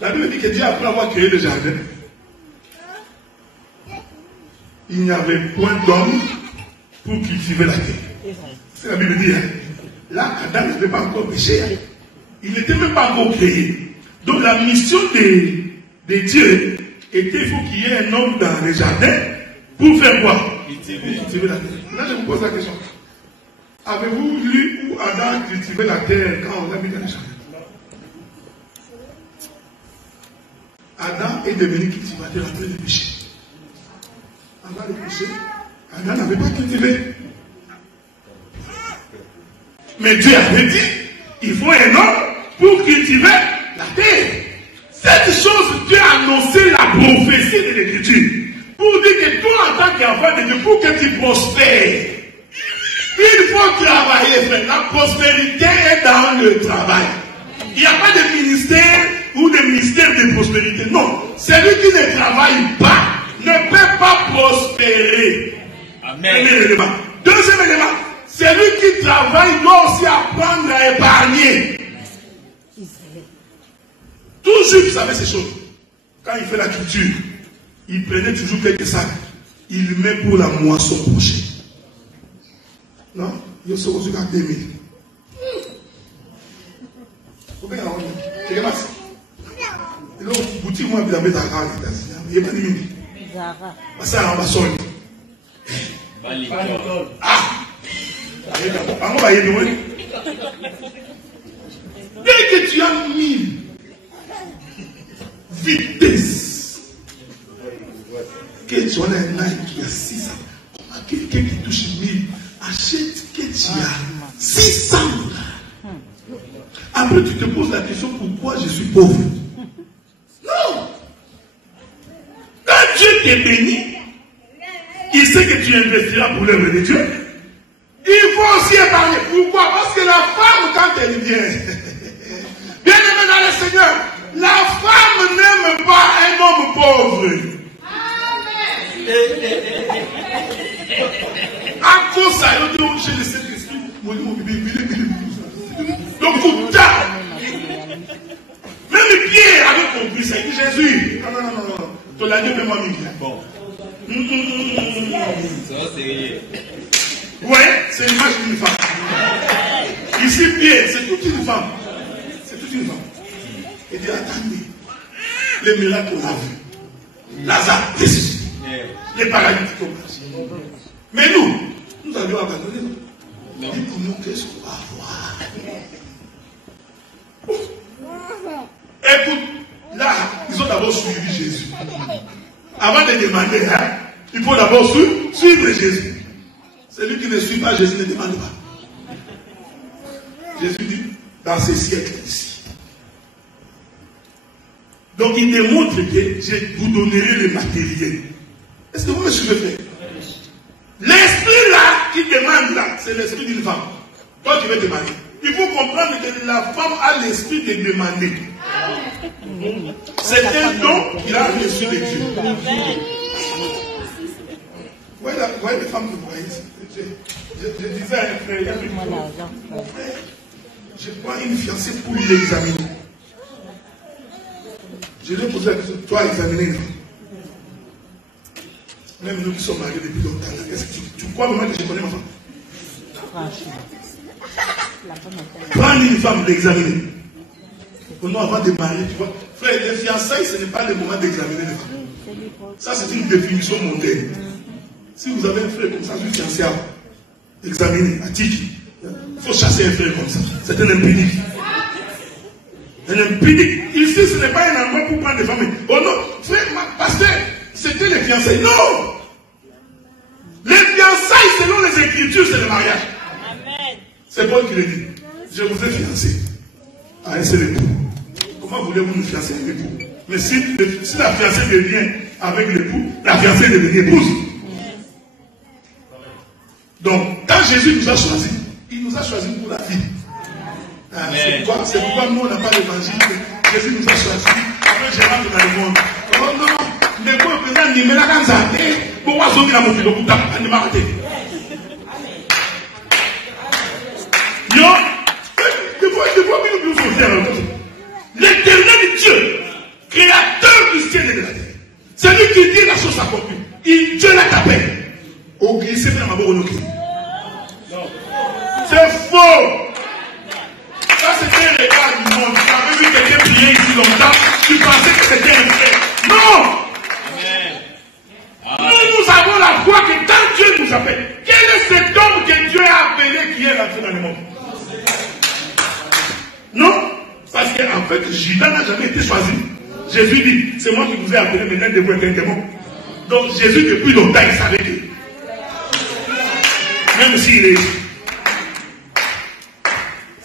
La Bible dit que Dieu, après avoir créé le jardin, il n'y avait point d'homme pour cultiver la terre. C'est la Bible dit. Hein? Là, Adam n'avait pas encore péché. Hein? Il n'était même pas encore créé. Donc la mission de Dieu était il faut qu'il y ait un homme dans le jardin pour faire quoi? Cultiver la terre. Là, je vous pose la question. Avez-vous lu où Adam cultivait la terre quand on l'a mis dans le jardin? Adam est devenu cultivateur après le péché. Avant le péché, Adam n'avait pas cultivé. Mais Dieu avait dit, il faut un homme pour cultiver la terre. Cette chose, Dieu a annoncé la prophétie de l'Écriture. Pour dire que toi, en tant qu'enfant de Dieu, pour que tu prospères, il faut travailler, frère. La prospérité est dans le travail. Il n'y a pas de ministère ou de ministère de prospérité. Non. Celui qui ne travaille pas ne peut pas prospérer. Amen. Premier élément. Deuxième élément. Celui qui travaille doit aussi apprendre à épargner. Toujours, vous savez ces choses. Quand il fait la culture, il prenait toujours quelques sacs. Il met pour la moisson prochaine. Non? Il se retrouve à 2000. Vous voyez, c'est comme ça. Et là, boutique, moi, je vais mettre à Zara. Il n'y a pas de mini. Zara. Ça, on va sonner. Ah! Dès que tu as 1000 vitesse, que tu as un âge qui a 6 ans, quelqu'un qui touche 1000 achète que tu as 600 $. Après, tu te poses la question, pourquoi je suis pauvre? Non. Quand Dieu te bénit, il sait que tu investiras pour l'œuvre de Dieu. Il faut aussi épargner. Pourquoi? Parce que la femme, quand elle vient, bien aimé dans le Seigneur, la femme n'aime pas un homme pauvre. À cause ça, il dit, je le sais que c'est donc, même Pierre avait compris ça. Il dit, Jésus, non. Tu l'as dit, même moi, bon. Ouais, c'est l'image d'une femme. Ici, Pierre, c'est toute une femme. C'est toute une femme. Il dit, attendez, les miracles qu'on a vus, Lazare, les paralytiques qu'on a vus. Mais nous avions abandonné. Il dit, pour nous, qu'est-ce qu'on va avoir? Écoute, là, ils ont d'abord suivi Jésus. Avant de demander, il faut d'abord suivre Jésus. Celui qui ne suit pas Jésus ne demande pas. Jésus dit, dans ces siècles ici. Donc il démontre que je vous donnerai le matériel. Est-ce que vous me suivez, frère? L'esprit là qui demande là, c'est l'esprit d'une femme. Toi qui veux demander. Il faut comprendre que la femme a l'esprit de demander. C'est un don qu'il a reçu de Dieu. Voyez les femmes que vous voyez. Je disais à un frère, je prends une fiancée pour l'examiner. Je lui ai posé la question, toi examiner une femme. Même nous qui sommes mariés depuis longtemps, tu crois vraiment que je connais ma femme? Prends une femme, l'examiner. Non, avant de marier, tu vois. Frère, les fiançailles, ce n'est pas le moment d'examiner les femmes. Ça, c'est une définition mondaine. Si vous avez un frère comme ça, une fiancée, examinez, à Tiki. Il faut chasser un frère comme ça. C'est un impunique. Un impunique. Ici, ce n'est pas un endroit pour prendre des femmes. Oh non, frère, pasteur, c'était les fiançailles. Non! Les fiançailles, selon les Écritures, c'est le mariage. C'est Paul qui le dit. Je vous ai fiancé à un seul époux. Comment voulez-vous nous fiancer un époux? Mais si la fiancée devient avec l'époux, la fiancée devient épouse. Donc, quand Jésus nous a choisis, il nous a choisis pour la vie. C'est pourquoi nous, on n'a pas l'évangile. Jésus nous a choisis. Après, je rentre dans le monde. Oh non, ne pas présenter ni la canzate. Pourquoi sont-ils à mon fil au bout de m'arrêter? L'éternel Dieu, créateur du ciel et de la terre, c'est lui qui dit la chose accomplie. Dieu l'a tapé. C'est faux. Ça, c'était un regard du monde. Tu avais vu quelqu'un prier ici longtemps, tu pensais que c'était un frère. Non. Nous avons la foi que quand Dieu nous appelle, quel est cet homme que Dieu a appelé qui est rentré dans le monde? Non, parce qu'en fait, Judas n'a jamais été choisi. Jésus dit, c'est moi qui vous ai appelé, maintenant de vous être un démon. Donc Jésus, depuis longtemps, il savait que, même s'il est...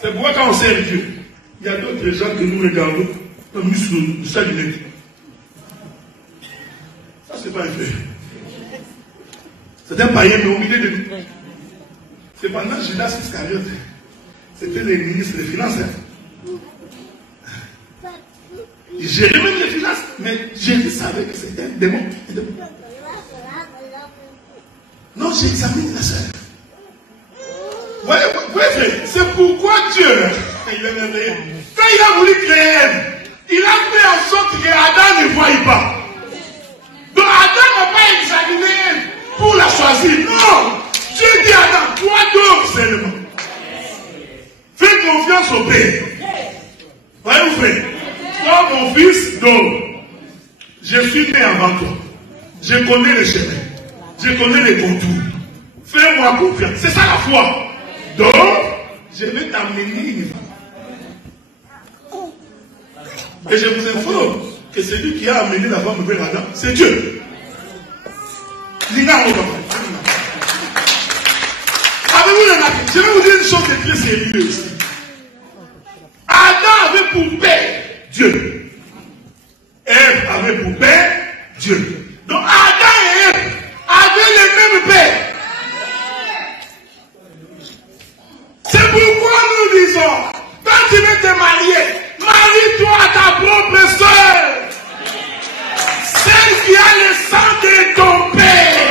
C'est pourquoi quand on sert Dieu, il y a d'autres gens que nous regardons, comme nous sommes lunette. Ça, c'est pas un frère. C'est un païen, mais au milieu de nous. C'est pendant Judas Iscariote. C'était les ministres des Finances. Il gérait même les finances, mais Jésus savait que c'était un démon. Non, j'examine la sœur. Voyez, frère, c'est pourquoi Dieu, il est merveilleux. Quand il a voulu créer Ève, il a fait en sorte que Adam ne voie pas. Donc Adam n'a pas examiné Ève pour la choisir. Non, Dieu dit à Adam, toi dors seulement. Fais confiance au Père. Voyez-vous, frère, toi, mon fils, dors. Je suis né avant toi. Je connais les chemins. Je connais les contours. Fais-moi confiance. C'est ça la foi. Donc, je vais t'amener une femme. Et je vous informe que celui qui a amené la femme vers Adam, c'est Dieu. chose de très sérieux ici. Adam avait pour père Dieu. Ève avait pour père Dieu. Donc Adam et Ève avaient le même père. C'est pourquoi nous disons, quand tu veux te marier, marie-toi à ta propre soeur. Celle qui a le sang de ton père.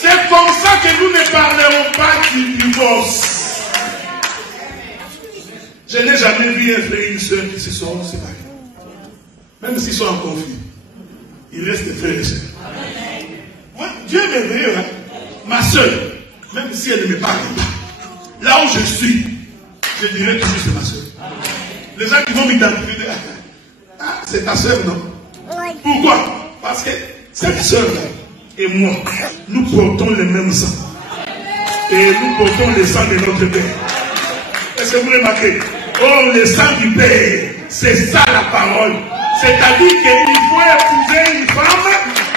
C'est comme ça que nous ne parlerons pas du divorce. Je n'ai jamais vu un frère et une soeur qui se sont séparés. Même s'ils sont en conflit, ils restent frères et sœurs. Ouais, Dieu est merveilleux, hein? Ma soeur, même si elle ne me parle pas, là où je suis, je dirais toujours c'est ma soeur. Les gens qui vont m'identifier, ah, c'est ta soeur, non? Pourquoi? Parce que cette soeur-là et moi, nous portons le même sang. Et nous portons le sang de notre Père. Est-ce que vous remarquez? Oh, le sang du Père, c'est ça la parole. C'est-à-dire qu'il faut épouser une femme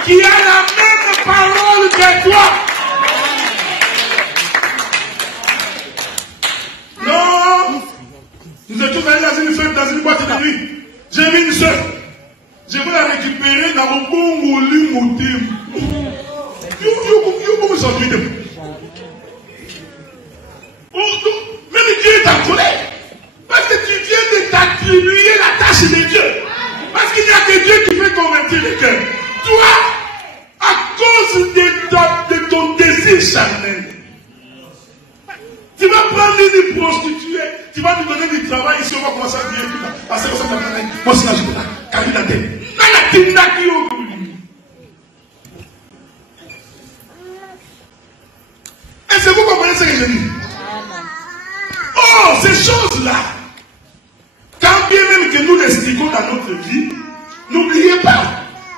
qui a la même parole que toi. Non, nous étions allés dans une fête, dans une boîte de nuit. J'ai vu une soeur. Je vais la récupérer dans le bon lit motif. Même Dieu est en colère. Parce que tu viens de t'attribuer la tâche de Dieu. Parce qu'il n'y a que Dieu qui fait convertir les cœurs. Toi, à cause de ton désir charnel, tu vas prendre une prostituée, tu vas lui donner du travail, ici on va commencer à dire, parce que ça va faire, moi c'est là, je vais là, candidater. Est-ce que vous comprenez ce que je dis? Oh, ces choses-là, quand bien même que nous l'expliquons dans notre vie, n'oubliez pas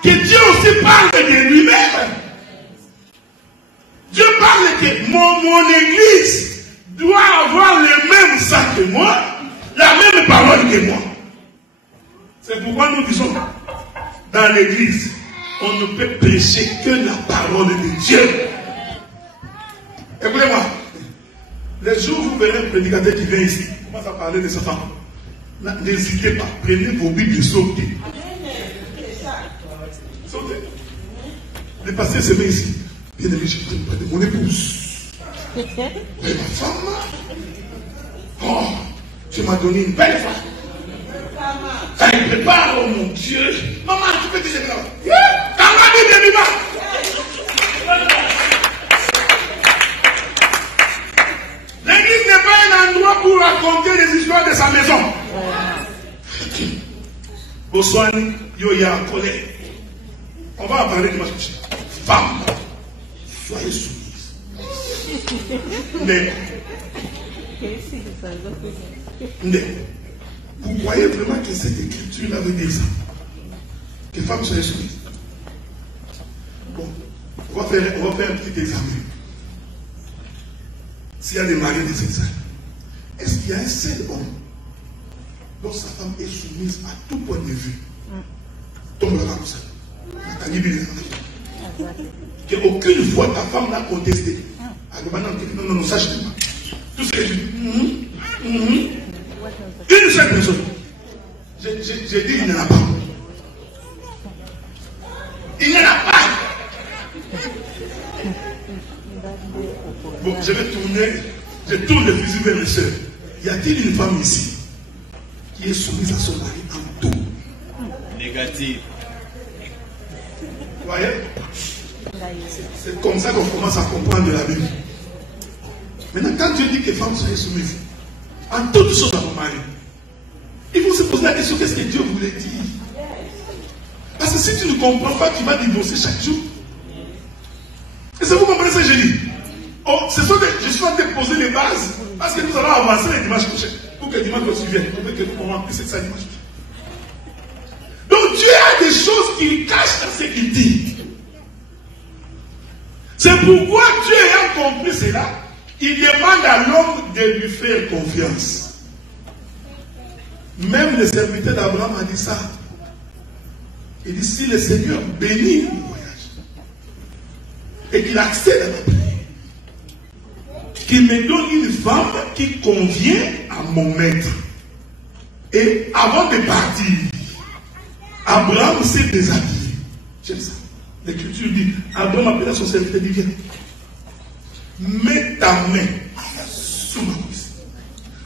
que Dieu aussi parle de lui-même. Dieu parle que mon église doit avoir le même sang que moi, la même parole que moi. C'est pourquoi nous disons, dans l'église, on ne peut prêcher que la parole de Dieu. Écoutez-moi, les jours où vous verrez un prédicateur qui vient ici, commence à parler de sa femme. N'hésitez pas, prenez vos bibles et sautez. Sautez. Le pasteur se met ici. Bien aimé, je prie près de mon épouse. Mais ma femme, oh, tu m'as donné une belle femme. Ça me prépare, oh mon Dieu. Maman, tu peux te dire là. Quand ma Bible est vivante. L'église n'est pas un endroit pour raconter les histoires de sa maison. Bonsoir, Yoya, colère. On va en parler dimanche prochain. Femme, soyez soumise. Mais, vous croyez vraiment que cette écriture-là veut dire ça? Que femme soyez soumise. Bon, on va faire un petit examen. S'il y a des maris des examens, est-ce qu'il y a un seul homme dont sa femme est soumise à tout point de vue? Tombe là comme ça. Qu'aucune fois ta femme n'a contesté. Non, non, sache pas. Tout ce que je dis. Une seule personne. J'ai dit il n'y en a pas. Il n'y en a pas. Bon, je vais tourner. Je tourne le fusil vers les sœurs. Y a-t-il une femme ici qui est soumise à son mari en tout? Négatif. Vous voyez? C'est comme ça qu'on commence à comprendre la Bible. Maintenant, quand Dieu dit que femme soit soumise en toutes choses à mon mari, il faut se poser la question, qu'est-ce que Dieu voulait dire? Parce que si tu ne comprends pas, tu vas divorcer chaque jour. Et ça, vous comprenez ce que je dis? Oh, je suis en train de poser les bases parce que nous allons avancer le dimanche prochain. Pour que le dimanche prochain vienne, pour que nous remplissons ça dimanche prochain. Donc Dieu a des choses qu'il cache dans ce qu'il dit. C'est pourquoi Dieu ayant compris cela, il demande à l'homme de lui faire confiance. Même le serviteur d'Abraham a dit ça. Il dit, si le Seigneur bénit le voyage et qu'il accède à la prière, qu'il me donne une femme qui convient à mon maître. Et avant de partir, Abraham s'est déshabillé. J'aime ça. L'Écriture dit, Abraham appela son serviteur, dit, viens, mets ta main sous ma cuisse.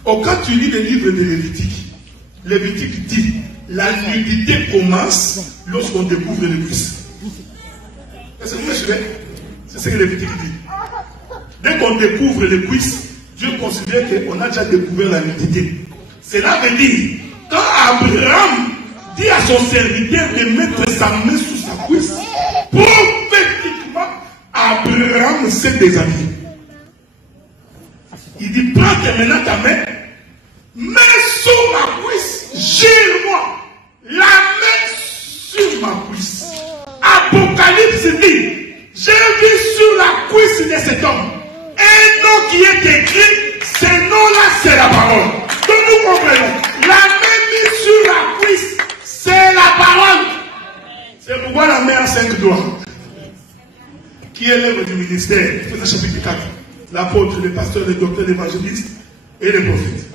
Or, quand tu lis le livre de Lévitique dit, la nudité commence lorsqu'on découvre les cuisses. Est-ce que vous me suivez? C'est ce que Lévitique dit. Dès qu'on découvre les cuisses, Dieu considère qu'on a déjà découvert la nudité. Cela veut dire, quand Abraham dit à son serviteur de mettre sa main sous sa cuisse, prophétiquement, Abraham s'est déshabillé. Il dit, prends maintenant ta main, mets sous ma cuisse, gire-moi, la main sur ma cuisse. Apocalypse dit, j'ai vu sur la cuisse de cet homme un nom qui est écrit, ce nom-là c'est la parole. Donc nous comprenons, la main mise sur la cuisse, c'est la parole. C'est pourquoi la main a 5 doigts. Qui est l'œuvre du ministère? C'est chapitre 4. L'apôtre, le pasteur, le docteur, l'évangéliste et les prophètes.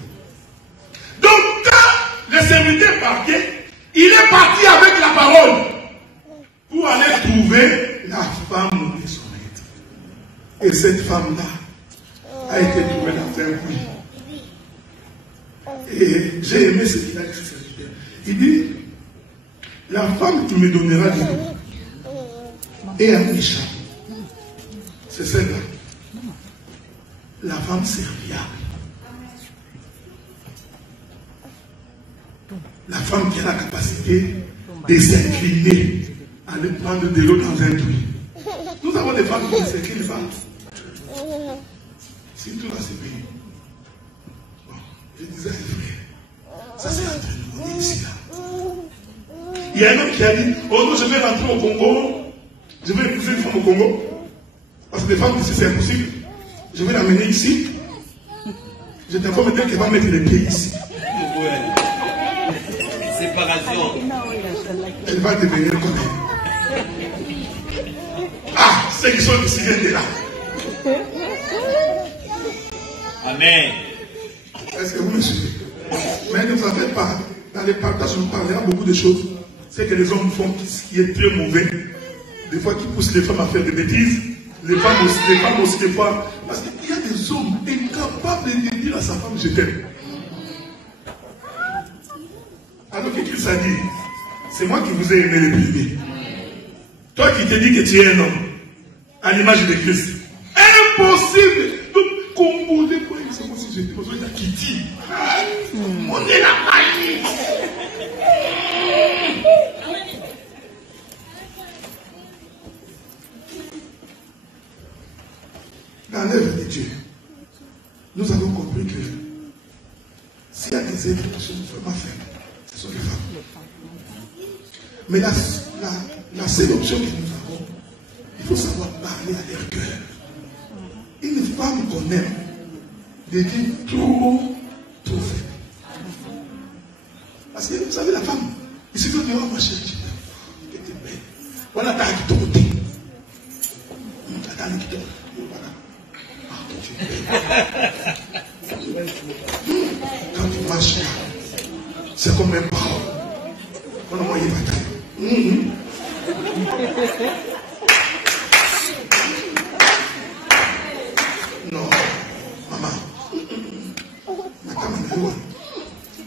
Donc quand le serviteur partait, il est parti avec la parole pour aller trouver la femme de son maître. Et cette femme-là a été trouvée dans un puits. Et j'ai aimé ce qu'il a dit. Il dit, la femme qui me donnera de l'eau et un méchant, c'est celle-là. La femme serviable. La femme qui a la capacité de s'incliner à aller prendre de l'eau dans un puits. Nous avons des femmes qui ne s'inclinent pas. Si tout là c'est payé. Bon, je disais à un frère, ça c'est entre nous, on est ici là. Il y a un homme qui a dit, oh non, je vais rentrer au Congo, je vais épouser une femme au Congo. Parce que les femmes ici c'est impossible. Je vais l'amener ici. Je t'informe qu'elle va mettre les pieds ici. Séparation. Elle va devenir comme elle. Ah, ceux qui sont ici viennent de là. Amen. Est-ce que vous me suivez? Mais ne vous en faites pas. Dans les partages, je vous parlerai beaucoup de choses. C'est que les hommes font ce qui est très mauvais. Des fois, qui poussent les femmes à faire des bêtises. Les femmes aussi, des fois. Parce qu'il y a des hommes incapables de dire à sa femme, je t'aime. Alors que Christ a dit, c'est moi qui vous ai aimé le premier. Toi qui te dis que tu es un homme, à l'image de Christ. Impossible de composer pour lui. C'est comme si j'étais besoin d'un Kitty. On est la magie. Dans l'œuvre de Dieu, nous avons compris que s'il y a des êtres qui sont vraiment faibles, ce sont les femmes. Mais la seule option que nous avons, il faut savoir parler à leur cœur. Une femme qu'on aime devient trop faible. Parce que vous savez, la femme, il suffit de dire, oh ma chérie, tu es belle. Voilà ta qui tombe. Ta qui tombe. Quand tu marches là, c'est comme un parole. On a moyen de non, maman.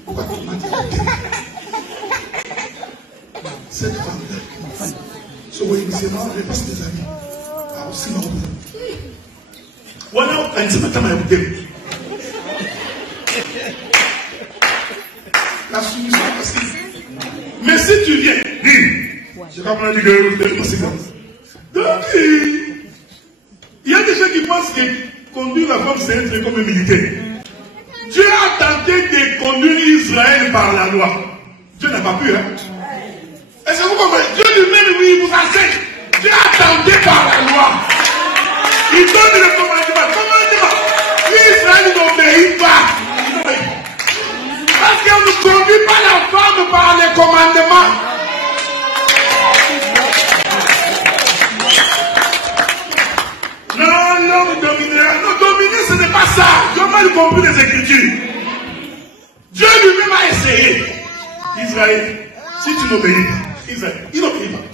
Pourquoi tu m'as dit cette femme-là, ce voyez, c'est marrant, elle passe des amis. Ah, aussi marrant. Voilà, on dit maintenant, la soumission est facile. Mais si tu viens, dis, je vais prendre du gueule, donc, il y a des gens qui pensent que conduire la femme, c'est être comme un militaire. Dieu a tenté de conduire Israël par la loi. Dieu n'a pas pu, hein. Est-ce que vous comprenez? Dieu lui-même, oui, il vous enseigne. Dieu a tenté par la loi. Il donne le commandement. L'Israël n'obéit pas. Parce qu'on ne conduit pas la femme par les commandements. Non, l'homme dominera. Non, dominer, ce n'est pas avez compris les Écritures. Dieu lui-même a essayé. Israël, si tu n'obéis pas, Israël, il n'obéit pas.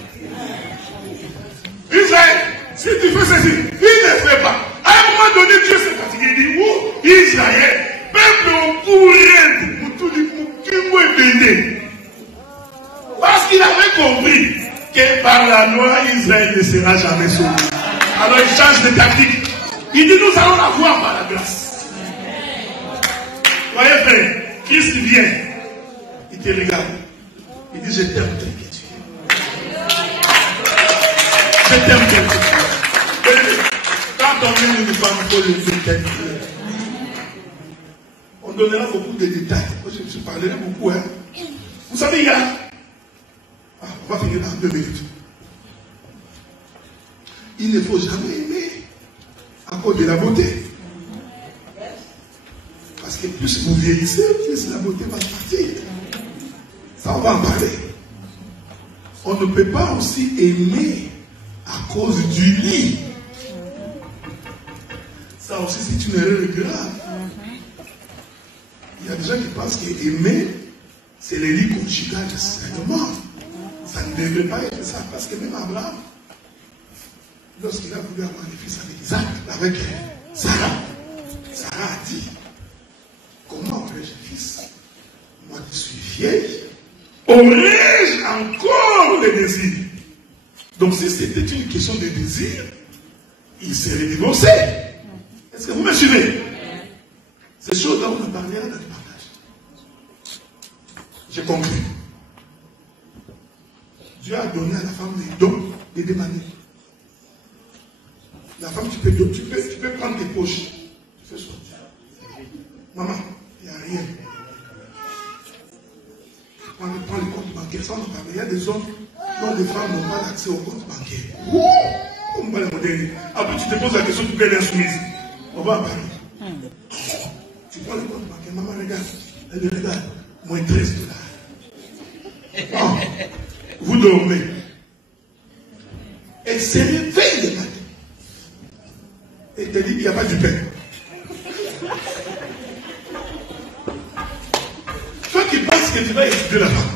Israël, si tu fais ceci, il ne fait pas. À un moment donné, Dieu s'est fatigué. Il dit, oh, Israël, peuple au courant, tout le parce qu'il avait compris que par la loi, Israël ne sera jamais sauvé. Alors il change de tactique. Il dit, nous allons la voir par la grâce. Voyez frère, Christ vient, il te regarde. Il dit, je t'aime tel que tu es. Je t'aime tel que tu es. Quand on vient une femme, il faut le dire tel que tu es. On donnera beaucoup de détails. Je parlerai beaucoup. Hein. Vous savez, il y a... on va finir dans 2 minutes. Il ne faut jamais aimer à cause de la beauté. Parce que plus vous vieillissez, plus la beauté va partir. Ça, on va en parler. On ne peut pas aussi aimer à cause du lit. Ça aussi, c'est une erreur grave. Il y a des gens qui pensent qu'aimer, c'est le lit conjugal, certainement. Ça ne devrait pas être ça, parce que même Abraham, lorsqu'il a voulu avoir des fils avec Isaac, avec Sarah, Sarah a dit, comment aurais-je un fils? Moi qui suis vieille, aurais-je encore le désir? Donc si c'était une question de désir, il serait divorcé. Est-ce que vous me suivez? Ces choses-là, on en parlera dans le partage. J'ai compris. Dieu a donné à la femme les dons de demander. La femme, tu peux prendre tes poches. Tu fais sortir. Maman, il n'y a rien. Prends le compte bancaire. Ça, on en parle. Il y a des hommes dont les femmes n'ont pas accès au compte bancaire. Comme va les moderner. Après, tu te poses la question pourquoi elle est insoumise. On va en parler. Tu prends le compte bancaire. Maman, regarde. Elle regarde. Moins 13 $. Oh. Vous dormez. Elle se réveille le matin. Et te dit, il n'y a pas du pain. Toi qui penses que tu vas étudier là-bas.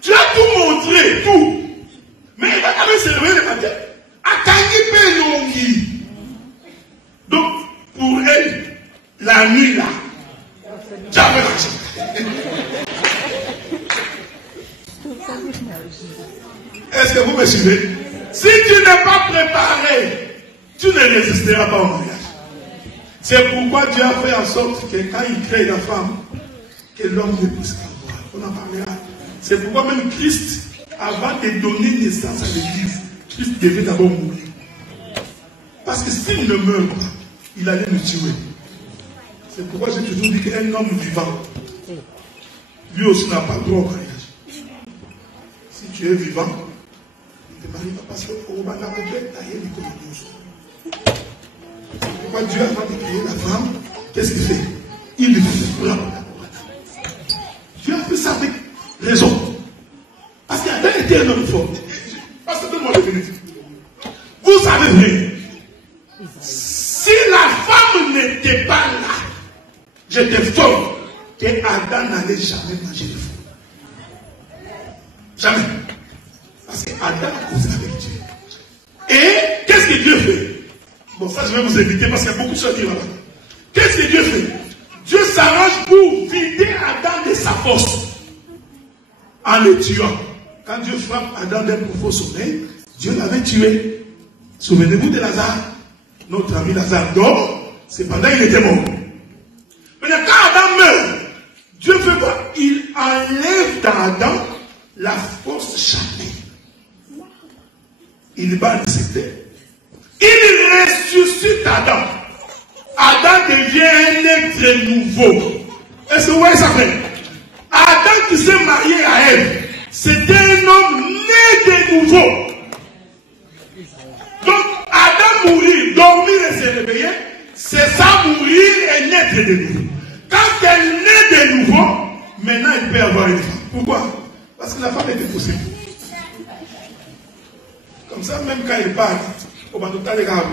Tu as tout montré, tout. Mais il va quand même se réveiller le matin. Donc, pour elle, la nuit là, tu as l'argent. Est-ce que vous me suivez? Si tu n'es pas préparé, tu ne résisteras pas au mariage. C'est pourquoi Dieu a fait en sorte que quand il crée la femme, que l'homme ne puisse pas voir. On en parlera. C'est pourquoi même Christ, avant de donner naissance à l'église, Christ devait d'abord mourir. Parce que s'il ne meurt pas, il allait nous tuer. C'est pourquoi j'ai toujours dit qu'un homme vivant, lui aussi n'a pas le droit au mariage. Si tu es vivant, il ne te marie pas parce qu'au Rwanda, on peut tailler les communautés. C'est pourquoi Dieu, avant de créer la femme, qu'est-ce qu'il fait? Il frappe la Rwanda. Dieu a fait ça avec raison. Parce qu'Adam était un homme fort. Parce que tout le monde est venu. Vous savez bien, si la femme n'était pas là, j'étais fort, que Adam n'allait jamais manger de fruits. Jamais. Parce qu'Adam a causé avec Dieu. Et qu'est-ce que Dieu fait? Bon, ça je vais vous éviter parce qu'il y a beaucoup de choses à dire là-bas. Qu'est-ce que Dieu fait? Dieu s'arrange pour vider Adam de sa force en le tuant. Quand Dieu frappe Adam d'un profond sommeil, Dieu l'avait tué. Souvenez-vous de Lazare. Notre ami Lazare dort, cependant il était mort. Maintenant, quand Adam meurt, Dieu fait quoi? Il enlève d'Adam la force charnelle. Il bat le secteur. Il ressuscite Adam. Adam devient un être nouveau. Est-ce que vous voyez ça fait? Adam qui s'est marié à Ève, c'était un homme né de nouveau. Donc, Adam mourir, dormir et se réveiller, c'est ça mourir et naître de nouveau. Quand elle naît de nouveau, maintenant elle peut avoir une femme. Pourquoi? Parce que la femme était possible. Comme ça, même quand elle part, on va tout à l'heure.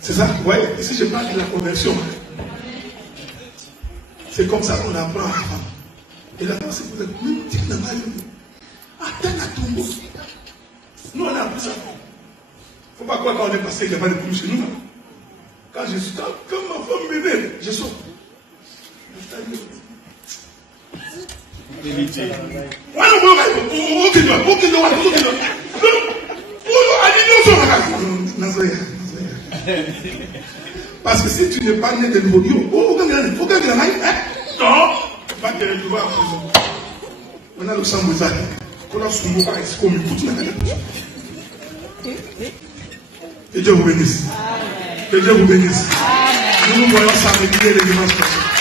C'est ça, vous voyez, ici je parle de la conversion. C'est comme ça qu'on apprend avant. Et là, c'est pour ça que nous, attends la tombe. Nous, on a appris ça. Il ne faut pas croire quand on est passé, il n'y a pas de pluie chez nous. Quand ma femme m'aimait, je sors. Parce que si tu n'es pas né de nouveau, il faut que tu ailles. Non, tu vas te retrouver en prison. On a le sang de Zach. On a son mot par ici comme écoute. Que Dieu vous bénisse. Que Dieu vous bénisse. Nous nous voyons samedi les dimanches prochains.